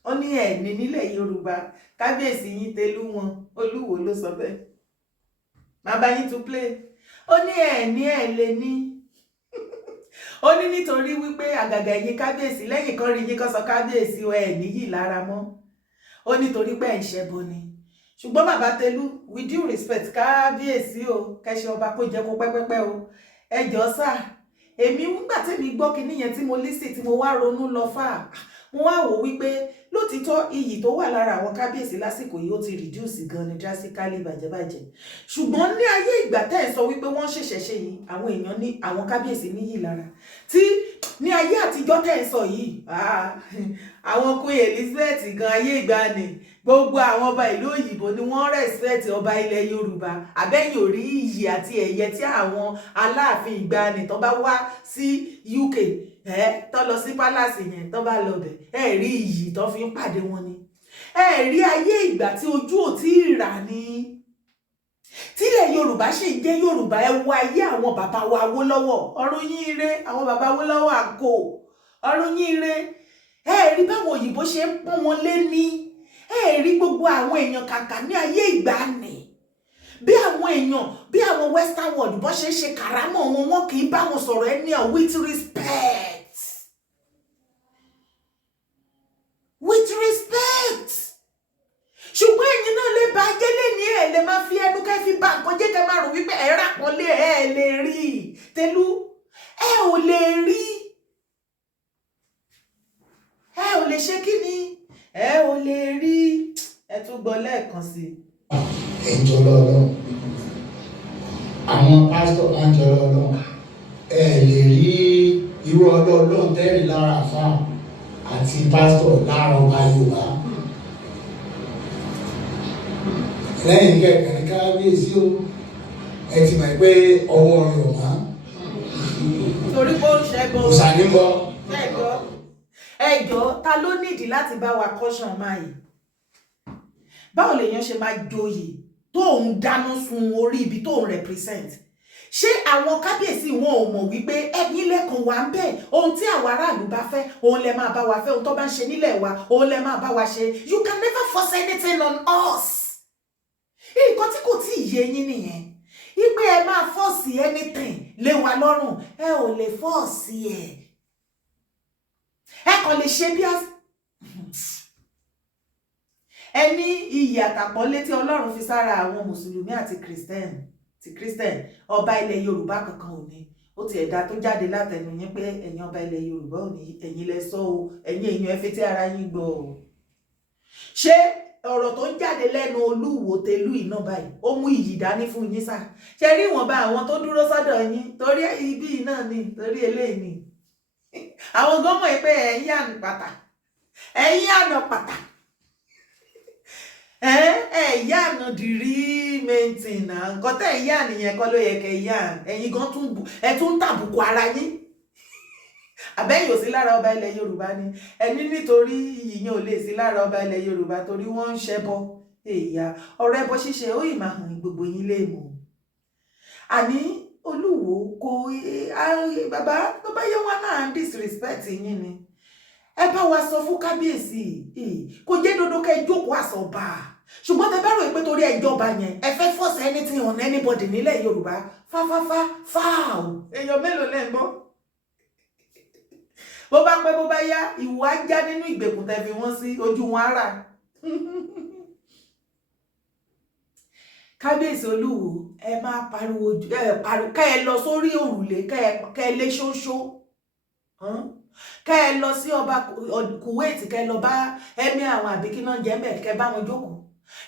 ó ní ẹ̀ ní nílẹ̀ Yorùbá kábíyèsí yín Telu wọn Olúwo ló sọ bẹ́ẹ̀ máa bá yín tún play ó ní ẹ̀ ní ẹ̀ lè ní ó ní nítorí wípé àgàgà ẹ̀yin kábíyèsí lẹ́yìn kan rí yín kan sọ kábíyèsí ẹ̀ níyì lára mọ́ ó nítorí pé ẹ̀ ń ṣẹbọ ni ṣùgbọ́n bàbá Telu with due respect kábíyèsí o kẹṣẹ ọba kó jẹ kó pẹ́pẹ́pẹ́ o ẹjọ́ sà èmi nígbà tẹ́mi gbọ́ kinní yẹn tí mo lísì tí mo wá ronú lọ fà mo wá wò wípé lótìtọ́ iyì tó wà lára àwọn kábíyèsí lásìkò yìí ó ti reduce gan ni drastically bàjẹ́bàjẹ́ ṣùgbọ́n ní ayé ìgbà tẹ́ ẹ̀ sọ wípé wọ́n ṣẹ̀ṣẹ̀ ṣe yìí àwọn èèyàn ní àwọn kábíyèsí níyì lára tí ní ayé àtijọ́ tẹ́ ẹ̀ sọ yìí àwọn Queen Elizabeth gan ayé ìgbàanì gbogbo àwọn ọba ìlú òyìnbó ni wọ́n respect ọba ilẹ̀ Yorùbá àbẹ́yìn ò rí iyì àti ẹ̀yẹ tí àwọn aláàfin ìgbàanì tó bá wá sí UK tó lọ sí palace yẹn tó bá lọ bẹ̀ ẹ rí iyì tó fi ń pàdé wọn ni ẹ rí ayé ìgbà tí ojú ò tí ì rà ni tílẹ̀ Yorùbá ṣe jẹ́ Yorùbá ẹ wo ayé àwọn bàbá wa Awólọ́wọ̀ ọ̀run yín ire àwọn bàbá Awólọ́wọ̀ àgò ọ̀run yín ire ẹ rí báwọn òyìnbó ṣe ń pọ́n wọn lé ní ẹ rí gbogbo àwọn èèyàn kàkà ní ayé ìgbàanì bí àwọn èèyàn bí àwọn western world bó ṣe ń ṣe kàrámọ̀ wọn kì í bá wọn sọ̀rọ̀ ẹni ọ̀ with respect ṣùgbọ́n ẹ̀yin náà lè bá ajẹ́lẹ̀ ní ẹ̀ lè máa fi ẹnu kẹ́ fi bá nǹkan jẹ́ kẹ́ máa rò wípé ẹ̀ rà pọ́n lé ẹ̀ lè rí Telu ẹ ò lè rí ẹ ò lè ṣe kí ni ẹ ò lè rí ẹ tún gbọ́ lẹ́ẹ̀kan sí i. ẹjọ́ lọ́lọ́ àwọn pásítọ̀ máa ń jọ lọ́lọ́ ẹ lè rí irú ọlọ́ọ̀lọ́ọ̀ tẹ́rì lára àfáà àti pásítọ̀ lára ọba Yorùbá lẹ́yìn kẹ̀kẹ́ ní kábíyèsí o ẹ ti mọ̀ pé ọwọ́ Yorùbá torí pé ó ń ṣẹ́gun òòṣà ní bọ́. ẹjọ́ ta ló nídìí láti bá wa kọ́ṣàn máa yìí báwo lèèyàn ṣe máa joyè tó ń dáná sun orí ibi tó ń represent ṣé àwọn kábíyèsí wọn ò mọ̀ wípé ẹ̀yin lẹ́kàn wà ń bẹ̀ ohun tí àwọn aráàlú bá fẹ́ òun lẹ máa bá wa fẹ́ ohun tó bá ń ṣe nílẹ̀ wa òun lẹ máa bá wa ṣe you can never force anything on us nǹkan tí kò tí ì yé yín nìyẹn ipe ẹ máa force anything lé wa lọ́rùn ẹ ò lè force ẹ kàn lè ṣe bí ẹni iyì àtàpọ́nlé tí Ọlọ́run fi sára àwọn mùsùlùmí àti Christian ọba ilẹ̀ Yorùbá kankan ò ní. Ó ti ẹ̀dá tó jáde látẹnu yín pé ẹ̀yin ọba ilẹ̀ Yorùbá ò ní, ẹ̀yin lẹ sọ o, ẹ̀yin èèyàn ẹ fetí ara yín gbọ́ o. Ṣé ọ̀rọ̀ tó ń jáde lẹ́nu Olúwo Telu iná báyìí ó mú iyì dání fún yín sá? Ṣé rí ìwọ̀nba àwọn tó dúró sọ́dọ̀ yín torí ibi náà ni, torí eléyìí ni àwọn gọ́mọ̀ pé ẹ̀yin àná pàtà, ẹ̀yin àná pàtà, ẹ̀yin àná dìrí mẹ́ntìnà nǹkan tẹ́ ẹ̀yin àníyàn kọ́ ló yẹ kẹ́ ẹ̀yin gan tún tàbùkù ara yín. Àbẹ́yìn ò sí lára ọba ilẹ̀ Yorùbá ni ẹni nítorí yìnyín ò lè sí lára ọba ilẹ̀ Yorùbá torí wọ́n ń ṣẹbọ. Èyà ọ̀rọ̀ ẹbọ ṣíṣe ó ì máa hàn gbogbo yín lè mọ̀. Àní Olúwo kò bàbá tó bá yẹ wọn náà disrespect yín ni ẹ bá wa sọ fún kábíyèsí kò jẹ́ dodo kẹ́ jókòó àsọ̀bà, ṣùgbọ́n tẹ bá rò pé torí ẹjọba yẹn ẹ fẹ́ force anything on anybody nílẹ̀ Yorùbá fáò èèyàn mélòó lẹ́ ń gbọ́. Bó bá pẹ́ bó bá yá ìwọ á já nínú ìgbèkùn tẹ́ fi wọ́n sí ojú wọn á rà. Kábíyèsí Olúwo ẹ máa pariwo kẹ́ ẹ lọ sórí òrùlé kẹ́ ẹ lé ṣóṣó, kẹ́ ẹ lọ sí ọba Kuwait kẹ́ ẹ lọ bá ẹ̀mí àwọn àbíkí náà jẹ́ mẹ́ẹ̀ kẹ́ bá wọn jókòó,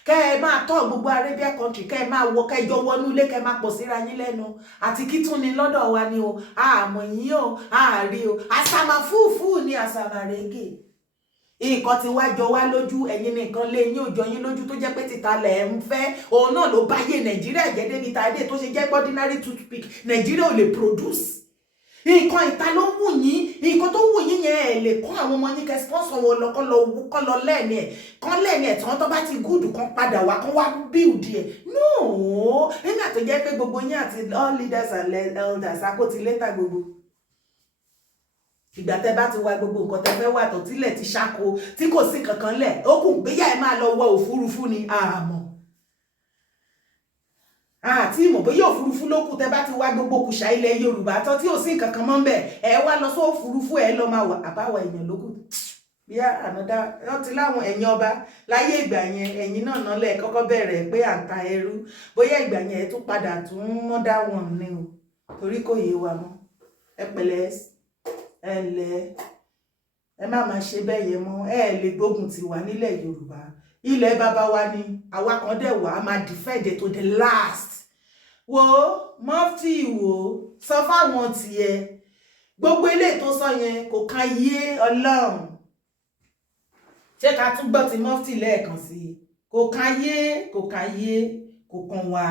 kẹ́ ẹ máa tọ́ gbogbo Arabia country kẹ́ ẹ máa wọ kẹ́ ẹ jọ wọnú ilé kẹ́ ẹ máa pọ̀ síra yín lẹ́nu àti kí tún ni lọ́dọ̀ wa ni o àmọ̀ yín o àárí o àsàmà fúùfú ni àsàmà rèége. Nǹkan tí wá jọ wá lójú ẹ̀yin nìkan lé yín ò jọ yín lójú tó jẹ́ pé títa lẹ̀ ń fẹ́ òun náà ló báyé Nàìjíríà jẹ́ débi tàdé tó ṣe jẹ́ ordinary toothpick Nàìjíríà ò lè produce. Nǹkan ìta ló wù yín, nǹkan tó wù yín yẹn ẹ̀ lè kọ́ àwọn ọmọ yín kẹ́ sponsor wọn lọ kọ́ lọ lẹ́ẹ̀ni ẹ̀ kan lẹ́ẹ̀ni ẹ̀ tí wọ́n tó bá ti gúdù kan padà wá kan wá build ẹ̀. No nígbà tó jẹ́ pé gbogbo yín àti all leaders and elders akóti létà gbogbo. Ìgbà tẹ́ bá ti wá gbogbo nǹkan tẹ́ fẹ́ wà tó tílẹ̀ ti ṣáko tí kò sí kankan lẹ̀ ó kù gbéyà ẹ máa lọ wọ òfurufú ni àmọ́. Àti ìmọ̀ bóyá òfurufú ló kù tẹ́ bá ti wá gbogbo kùsà ilẹ̀ Yorùbá tán tí ò sí nǹkan kan mọ́ ń bẹ̀ ẹ wá lọ sí òfurufú ẹ lọ máa wà àbáwọ̀ èèyàn ló kù. Bí ànádá wọ́n ti láwọn ẹ̀yin ọba láyé ìgbà yẹn ẹ̀yin náà náà lẹ̀ kọ́kọ́ bẹ̀rẹ̀ pé à ń ta ẹrú bóyá ìgbà yẹn ẹ tún padà tún mọ́ dá wọn ní o torí kò yé wa mọ́. Ẹ pẹ̀lẹ́ ẹ ǹlẹ́ ẹ má máa ṣe bẹ́ẹ̀ yẹn mọ́ ẹ lè gbógun ti wà nílẹ̀ Yorùbá ilẹ̀ bàbá wa ni àwa kan dẹ̀ wà á máa defend it to the last. Wo Mufty wo sọ fáwọn tiẹ̀ gbogbo ilé tó sọ yẹn kò kan yé Ọlọ́run. Ṣé ká tún gbọ́ ti Mufty lẹ́ẹ̀kan sí i kò kan yé kò kan wá.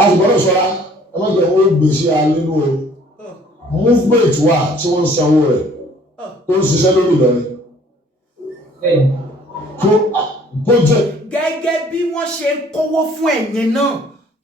a sì gbọ́dọ̀ ṣọ́ra ẹ má jẹ́ owó gbèsè alínú o movement wà tí wọ́n ń sanwó rẹ̀ tó ń ṣiṣẹ́ lórí Ìlọrin project. Gẹ́gẹ́ bí wọ́n ṣe ń kówó fún ẹ̀yin náà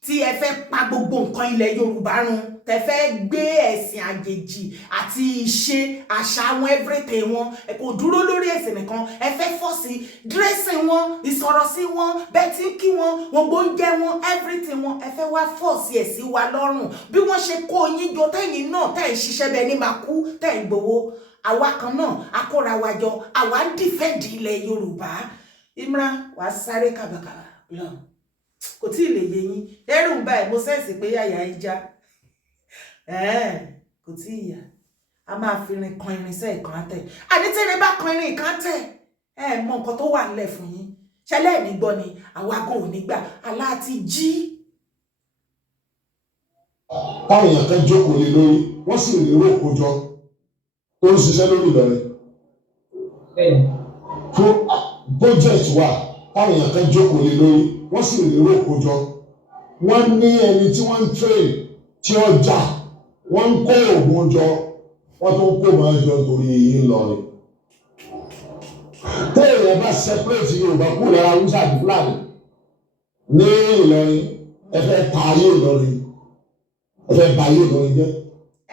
tí ẹ fẹ́ pa gbogbo nǹkan ilẹ̀ Yorùbá run tẹ fẹ́ gbé ẹ̀sìn àjèjì àti ìṣe àṣà wọn everything wọn kò dúró lórí ẹ̀sìn nìkan ẹ fẹ́ fọ́ọ̀sì dressing wọn ìsọ̀rọ̀ sí wọn bẹ́tí kí wọn gbogbo oúnjẹ wọn everything wọn ẹ fẹ́ wá fọ́ọ̀sì ẹ̀ sí wa lọ́rùn bí wọ́n ṣe kó yín jọ tẹ́yìn náà tẹ́ ń ṣiṣẹ́ bẹ́ẹ̀ ní máa kú tẹ́ ń gbowó àwa kan náà akóra wa jọ àwa ń dìfẹ́ǹdì ilẹ̀ Yorùbá. Imran wàá sáré kàbàkàbà lọ kò tí ì lè yé yín ẹrù ń báyìí mo sẹ́ẹ̀sì pé yàyà ń já kò tí ì yà á máa fi irin kan irinṣẹ́ ìkan tẹ̀ àní tí irin bá kan irin ìkan tẹ̀ mọ nǹkan tó wà nílẹ̀ fún yín ṣẹlẹ̀ ní gbọ́ ni àwa gan ò ní gbà aláàtí jí. Táwọn èèyàn kan jókòó lé lórí wọ́n sì rí owó kójọ tó ń ṣiṣẹ́ lórí Ìlọrin project wà táwọn èèyàn kan jókòó lé lórí wọ́n sì rí owó kójọ wọ́n ní ẹni tí wọ́n ń train tí ó jà wọ́n ń kó oògùn jọ wọ́n tó ń kó máa jọ torí èyí Ìlọrin. Téèyàn bá separate Yorùbá kúrò lára Hausa àti Fúlàní ní Ìlọrin ẹ fẹ́ ta ayé Ìlọrin ẹ fẹ́ bà ayé Ìlọrin jẹ́.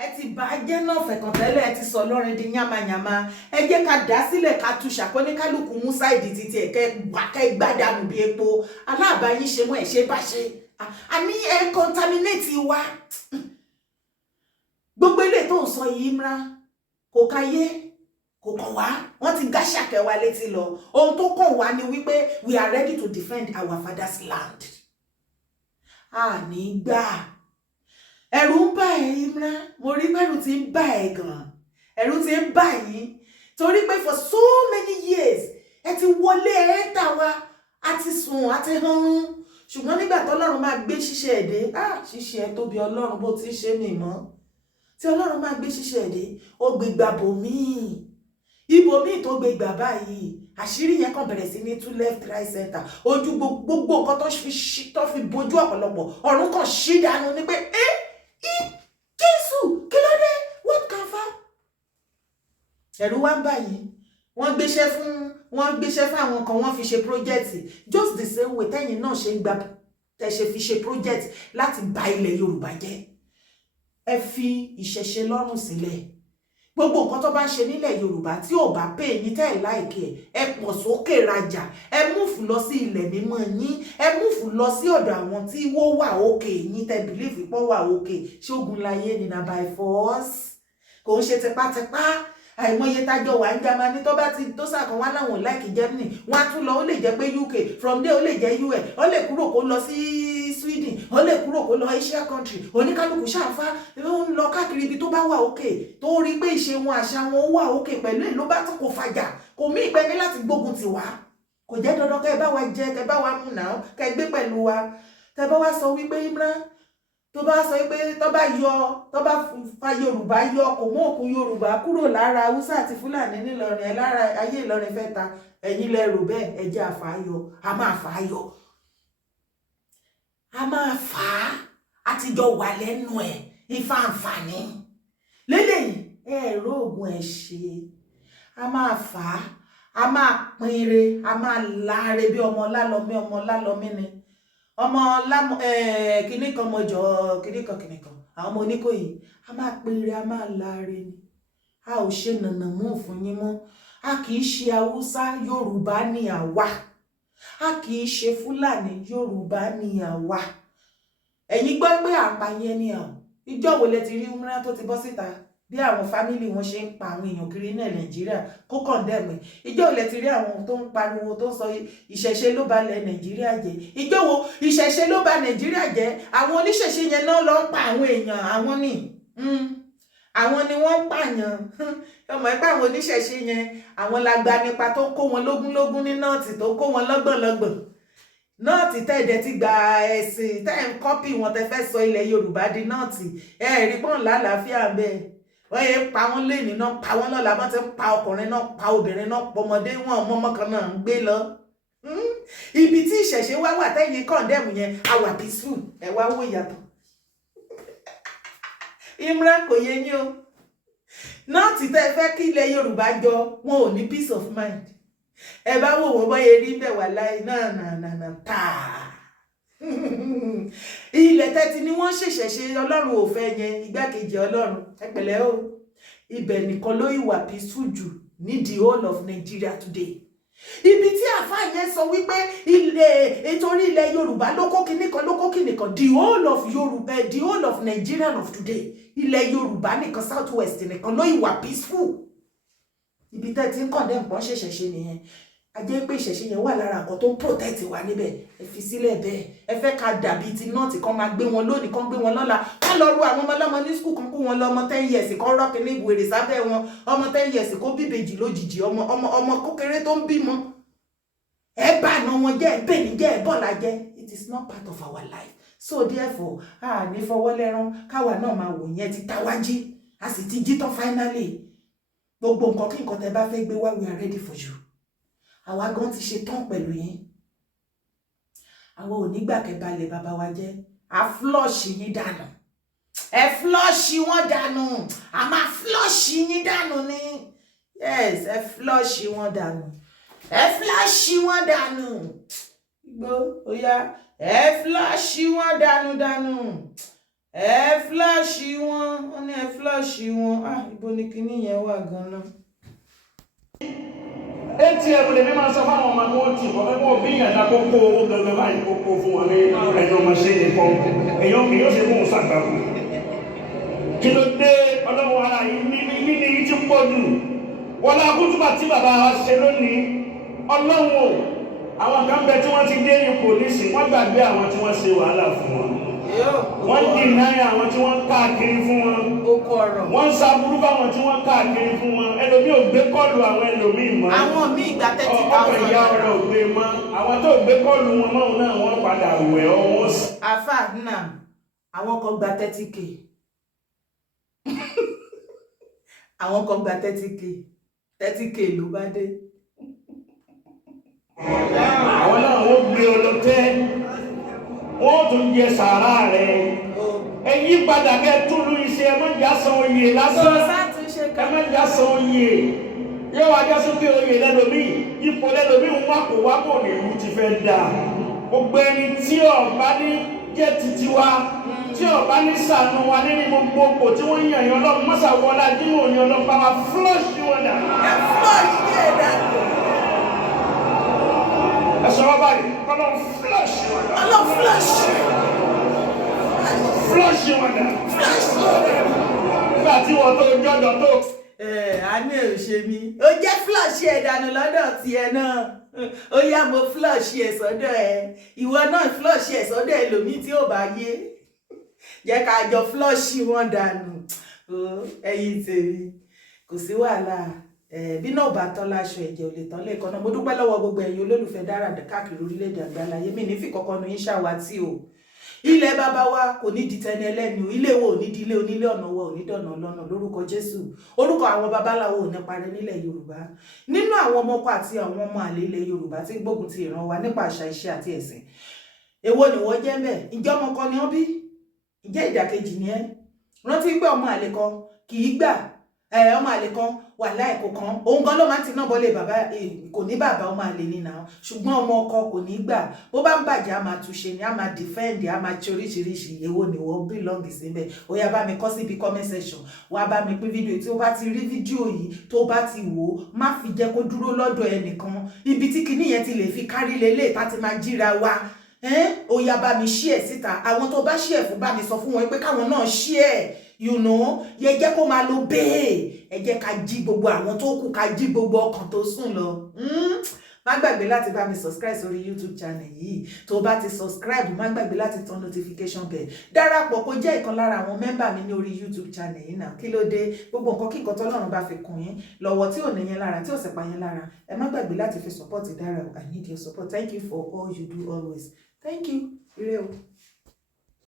Ẹ ti bà á jẹ́ náà fẹ̀kàn tẹ́lẹ̀ ẹ ti sọ lọ́rin di yánmayànma ẹ jẹ́ ká dá sílẹ̀ ká tu ṣàkóníkálùkù mú sáìdì títí ẹ̀ kẹ́ gbádànù bí epo aláàbáyín ṣe mọ́ ẹ̀ ṣe bá ṣe àní ẹ contaminate wa gbogbo ilé tó ń sọ yìí Imran kò káyé kò kàn wá wọ́n ti gáṣàkẹ́ wa létí lọ ohun tó kàn wá ni wípé we are ready to defend our father's land. Àní gbà ẹ̀rù ń bà ẹ́ Imran mo rí pẹ̀rù tí ń bà ẹ́ gan ẹ̀rù tí ń bà yín torí pé for so many years ẹ ti wọlé ẹ̀ tà wá àti sùn àti hanrun ṣùgbọ́n nígbà tọ́lọ́run máa gbé ṣíṣe ẹ̀dẹ́ ṣíṣe ẹ̀ tóbi ọlọ́run bó ti ṣe mí mọ́ tí ọlọ́run máa gbé ṣíṣe ẹ̀dẹ́ ó gbé gbà bòmíì ibòmíì tó gbé gbà báyìí àṣírí yẹn kàn bẹ̀rẹ̀ sí ní two left right center ojú gbogbo nǹkan tó fi bojú ọ̀pọ̀lọpọ̀ ọ̀run kan ṣí dànù ní pé Jésù kí ló dé what can fa. ẹ̀rù wá ń báyìí wọ́n gbéṣẹ́ fún àwọn kan wọ́n fi ṣe project just the same way tẹ́yìn náà ṣe ń gba tẹ̀ṣe fi ṣe project láti bà ilẹ̀ Yorùbá jẹ́ ẹ fi ìṣẹ̀ṣe lọ́rùn sílẹ̀ gbogbo nǹkan tó bá ń ṣe nílẹ̀ Yorùbá tí ò bá pè yín tẹ́ ẹ̀ láìkẹ́ ẹ pọ̀ sókè rajà ẹ múfù lọ sí ilẹ̀ mímọ́ yín ẹ múfù lọ sí ọ̀dọ̀ àwọn tí wọ́n wà òkè yín tẹ́ bìlífì pọ̀ wà òkè ṣógun láyé ni na by force kò ń ṣe tipátipá àìmọye tájọ wà ń Jámánì tó bá ti tó sàkàn wá láwọn láìkì Germany wọn á tún lọ ó lè jẹ́ pé UK from there ó lè jẹ́ US ó lè kúrò kó lọ sí Sweden ó lè kúrò kó lọ Asia country oníkálukú ṣàǹfà ó ń lọ káàkiri ibi tó bá wà òkè tó rí pé ìṣe wọn àṣà wọn wà òkè pẹ̀lú èlò bá tún kò fàjà kò mí ìpẹ́ ní láti gbógun tì wá kò jẹ́ dandan kẹ́ ẹ bá wa jẹ kẹ́ ẹ bá wa mú náà kẹ́ ẹ gbé pẹ̀lú wa tẹ́ bá wá sọ wípé Imran tó bá sọ pé tó bá fa Yorùbá yọ kò mú òkú Yorùbá kúrò lára Haúsá àti Fúlàní nílọrin ẹ lára ayé Ìlọrin fẹ́ ta ẹ̀yin lẹ rò bẹ́ẹ̀ ẹ jẹ́ àfàáyọ a máa fàáyọ a máa fà á àtijọ́ wà lẹ́nu ẹ̀ ifá àǹfààní lélẹ́yìn ẹ̀rọ oògùn ẹ̀ ṣe a máa fà á a máa pinre a máa láre bí ọmọ lálọ́mí ni ọmọ lámọ kìnnìkan mọjọ kìnnìkan àwọn ọmọ Oníkòyí a máa pinre a máa láre ni a ò ṣe nànà mú fún yín mọ́ a kì í ṣe Haúsá Yorùbá ni àwa a kì í ṣe Fúlàní Yorùbá ni àwa ẹ̀yin gbọ́ pé àpàyàn ni àwọn ìjọ wo lẹ ti rí Imran tó ti bọ́ síta bí àwọn fámìlì wọn ṣe ń pa àwọn èèyàn kiri ní Nàìjíríà kó kọ̀ndẹ̀mù ìjọ wo lẹ ti rí àwọn tó ń pariwo tó ń sọ ìṣẹ̀ṣe ló ba lẹ̀ Nàìjíríà jẹ́ ìjọ wo ìṣẹ̀ṣe ló ba Nàìjíríà jẹ́ àwọn oníṣẹ̀ṣe yẹn náà lọ ń pa àwọn èèyàn àwọn ni àwọn ni wọ́n ń pààyàn ọmọ ẹ̀pẹ́ àwọn oníṣẹ̀ṣe yẹn àwọn lágbá nípa tó kó wọn lógúnlógún ní nọ́ọ̀tì tó kó wọn lọ́gbọ̀nlọ́gbọ̀n nọ́ọ̀tì tẹ́ẹ̀dẹ̀ ti gba ẹ̀sìn tẹ́ẹ̀ ń kọ́pì wọn tẹ́ fẹ́ sọ ilẹ̀ Yorùbá di nọ́ọ̀tì ẹ̀ẹ́rì pọ́n lálàáfíà bẹ́ẹ̀ wọ́n yẹ pa wọ́n lẹ́ni náà pa wọ́n lọ́la wọ́n ti ń pa ọkùnrin náà pa obìnrin náà pọmọdé wọn ọmọ kan náà ń gbé lọ. Ibi tí ìṣẹ̀ṣe wá wà tẹ́yìn kọ̀ndẹ́mù yẹn àwà peaceful ẹ̀ wá wò yàtọ̀. Imran kò yẹ yín o nọ́ọ̀tì tẹ́ fẹ́ kí ilẹ̀ Yorùbá jọ wọn ò ní peace of mind ẹ bá wò wọ́n bọ́yẹ rí bẹ̀ wà láì náà tàà ilẹ̀ tẹ́tí ni wọ́n ṣẹ̀ṣẹ̀ ṣe Ọlọ́run ò fẹ́ yẹn igbákejì Ọlọ́run ẹ pẹ̀lẹ́ o ibẹ̀ nìkan ló ìwà peaceful jù ní the whole of Nigeria today ibi tí àfáà yẹn sọ wípé ètòrí ilẹ̀ Yorùbá ló kó kinní kan the whole of Yorùbá the whole of Nigeria of today ilẹ̀ Yorùbá nìkan south west nìkan ló ìwà peaceful ibi tẹ́ ti ń condemn pọ́n ṣẹ̀ṣẹ̀ ṣe nìyẹn ajẹ́ pé ìṣẹ̀ṣe yẹn wà lára nǹkan tó ń protect wa níbẹ̀ ẹ fi sílẹ̀ bẹ́ẹ̀ ẹ fẹ́ ká dàbí ti nọ́ọ̀tì kan máa gbé wọn lónìí kan gbé wọn lọ́la ká lọ ru àwọn ọmọ ọlọ́mọ ní skul kan kó wọn lọ ọmọ 10 years kan rọ́ọ̀kì ní ìwèrè sábẹ́ wọn ọmọ 10 years kó bíbejì lójijì ọmọ kékeré tó ń bímọ ẹ bá àna wọn jẹ́ ẹ bẹ́ẹ̀ ní jẹ́ ẹ bọ́ọ̀lá jẹ́ it is not part of our life so therefore a ní fọwọ́ lẹ́rán káwa náà máa wò yẹn ti táwájí a sì ti jí tán finally gbogbo nǹkan kí nǹkan tẹ bá fẹ́ gbé wá we are ready for you àwa gan ti ṣe tán pẹ̀lú yín àwọn onígbàkẹ́balẹ̀ bàbá wa jẹ́ a flush yín dànù ẹ flush wọn dànù a máa flush yín dànù ni yes ẹ flush wọn dànù ẹ flush wọn dànù gbó oya ẹ flush wọn dànù ẹ flush wọn ní ẹ flush wọn ibo ni kinní yẹn wà gan-an. ATM lè ní máa sọ fáwọn ọmọ ní wọ́n ti ọ̀fẹ́ bí ìyànjá tó kó owó gẹ́gẹ́ báyìí kó fún wọn ní ẹ̀yọ́ ọmọ ṣe ní pọ́ǹpù èyàn ṣe fún òṣàgbàkù kí ló dé ọlọ́run ara yìí ní yìí ti pọ̀ jù wọ́n lá kútùbà tí bàbá wa ṣe lónìí ọlọ́run àwọn kan bẹ tí wọ́n ti dé ipò nísìn wọ́n gbàgbé àwọn tí wọ́n ṣe wàhálà fún wọn wọ́n dìnnáyà àwọn tí wọ́n káàkiri fún wọn wọ́n ń ṣàbúrú fáwọn tí wọ́n káàkiri fún wọn ẹlòmíì ò gbé kọlù àwọn ẹlòmíì mọ́ àwọn míì gba 30,000 ọkọ̀ ìyá ọ̀rọ̀ ò gbé mọ́ àwọn tó gbé kọlù wọn mọ́ náà wọ́n padà wẹ̀ ọwọ́ sí. àfà náà àwọn kan gba 30k àwọn kan gba 30k ló bá dé. àwọn náà wọ́n gbé ọlọ́tẹ́ wọ́n tún jẹ sàárà rẹ̀ ẹ̀yí padà kẹ́ túlú iṣẹ́ ẹ má jà san oyè lásán ẹ má jà san oyè yóò wá jẹ́ sókè oyè lẹ́lòmíì ipò lẹ́lòmíì ń wákò ní ìlú ti fẹ́ dà gbogbo ẹni tí ọba ní jẹ́ titi wa tí ọba ní sànù wa nínú gbogbo òpó tí wọ́n yàn yàn lọ́mọ mọ́sàwọ́lá dínú òní ọlọ́pàá wa flush wọn dà. ẹ flush yẹn dà. ẹ sọ̀rọ̀ báyìí kọ́lọ́ flush wọn dà. Ọlọ́ flush. Flush wọn dà. Nígbà tí wọ́n tó jọ́jọ́ tó. Àánú ẹ̀ ò ṣe mí. Ó jẹ́ flush ẹ̀ dànù lọ́dọ̀ tiẹ̀ náà. Ó yá mo flush ẹ̀ sọ́dọ̀ ẹ̀. Ìwọ náà flush ẹ̀ sọ́dọ̀ ẹlòmíì tí ò bá yé. Jẹ́ ká jọ flush wọn dànù. Ẹ̀yin tèmi kò sí wàhálà. Bí náà bá tán láṣọ ẹ̀jẹ̀ ò lè tán lẹ́ẹ̀kan náà. Mo dúpẹ́ lọ́wọ́ gbogbo ẹ̀yin olólùfẹ́ dára káàkiri orílẹ̀-èdè àgbáláyé. Mi ní fi kọ́kọ́ nu yín ṣàwátì o. Ilẹ̀ bàbá wa kò ní di tẹni ẹlẹ́ni o, ilé wo ò ní di ilé onílé, ọ̀nà wa ò ní dọ̀nà lọ́nà lórúkọ Jésù. Orúkọ àwọn babaláwo ò ní parẹ́ nílẹ̀ Yorùbá. Nínú àwọn ọmọ ọkọ àti àwọn ọmọ àlè ilẹ̀ Yorùbá tí gbógun ti ìran wa nípa àṣà iṣẹ́ àti ẹ̀sìn. Èwo ni wọ́n jẹ́ bẹ́ẹ̀? Ǹjẹ́ ọmọ kan ni wọ́n bí? Ǹjẹ́ ìdàkejì ni ẹ́? Rántí pé ọmọ àlè kan kì í gbà. Ọmọ àlè kan wà láìkó kan. Òun gan ló máa ti ná bọ́lé bàbá kò ní bàbá ọmọ àlè ní náà. Ṣùgbọ́n ọmọ ọkọ kò ní gbà. Bó bá ń bàjẹ́ á máa túnṣe ni, á máa defend, á máa ṣe oríṣiríṣi. Èwo ni wọ́n belong síbẹ̀? Ó yá bá mi kọ síbi comment section. Wá bá mi pín fídíò tí ó bá ti rí fídíò yìí tó bá ti wò ó, má fi jẹ́ kó dúró lọ́dọ̀ ẹnìkan. Ibi tí kinní yẹn ti lè fi kárí lélẹ̀ tá ti máa jíra wa. Ó yá bá mi share síta. Àwọn tó bá share fún bá mi sọ fún wọn pé káwọn náà share. You know, yẹ jẹ́ kó máa lo bẹ́ẹ̀. Ẹ jẹ́ ká jí gbogbo àwọn tó kù, ká jí gbogbo ọkàn tó sùn lọ. Má gbàgbé láti bá mi subscribe sórí YouTube channel yìí. Tó bá ti subscribe, má gbàgbé láti tan notification bell. Darapọ̀ kó jẹ́ ìkan lára àwọn mẹ́mbà mi ní orí YouTube channel yìí náà. Kí ló dé? Gbogbo nǹkan kí nǹkan tọ́lọ́run bá fi kún yín lọ́wọ́ tí ò ní yẹn lára, tí ò sì pa yín lára. Ẹ má gbàgbé láti fi support Dara. I need your support. Thank you for all you do always. Thank you. Ire o.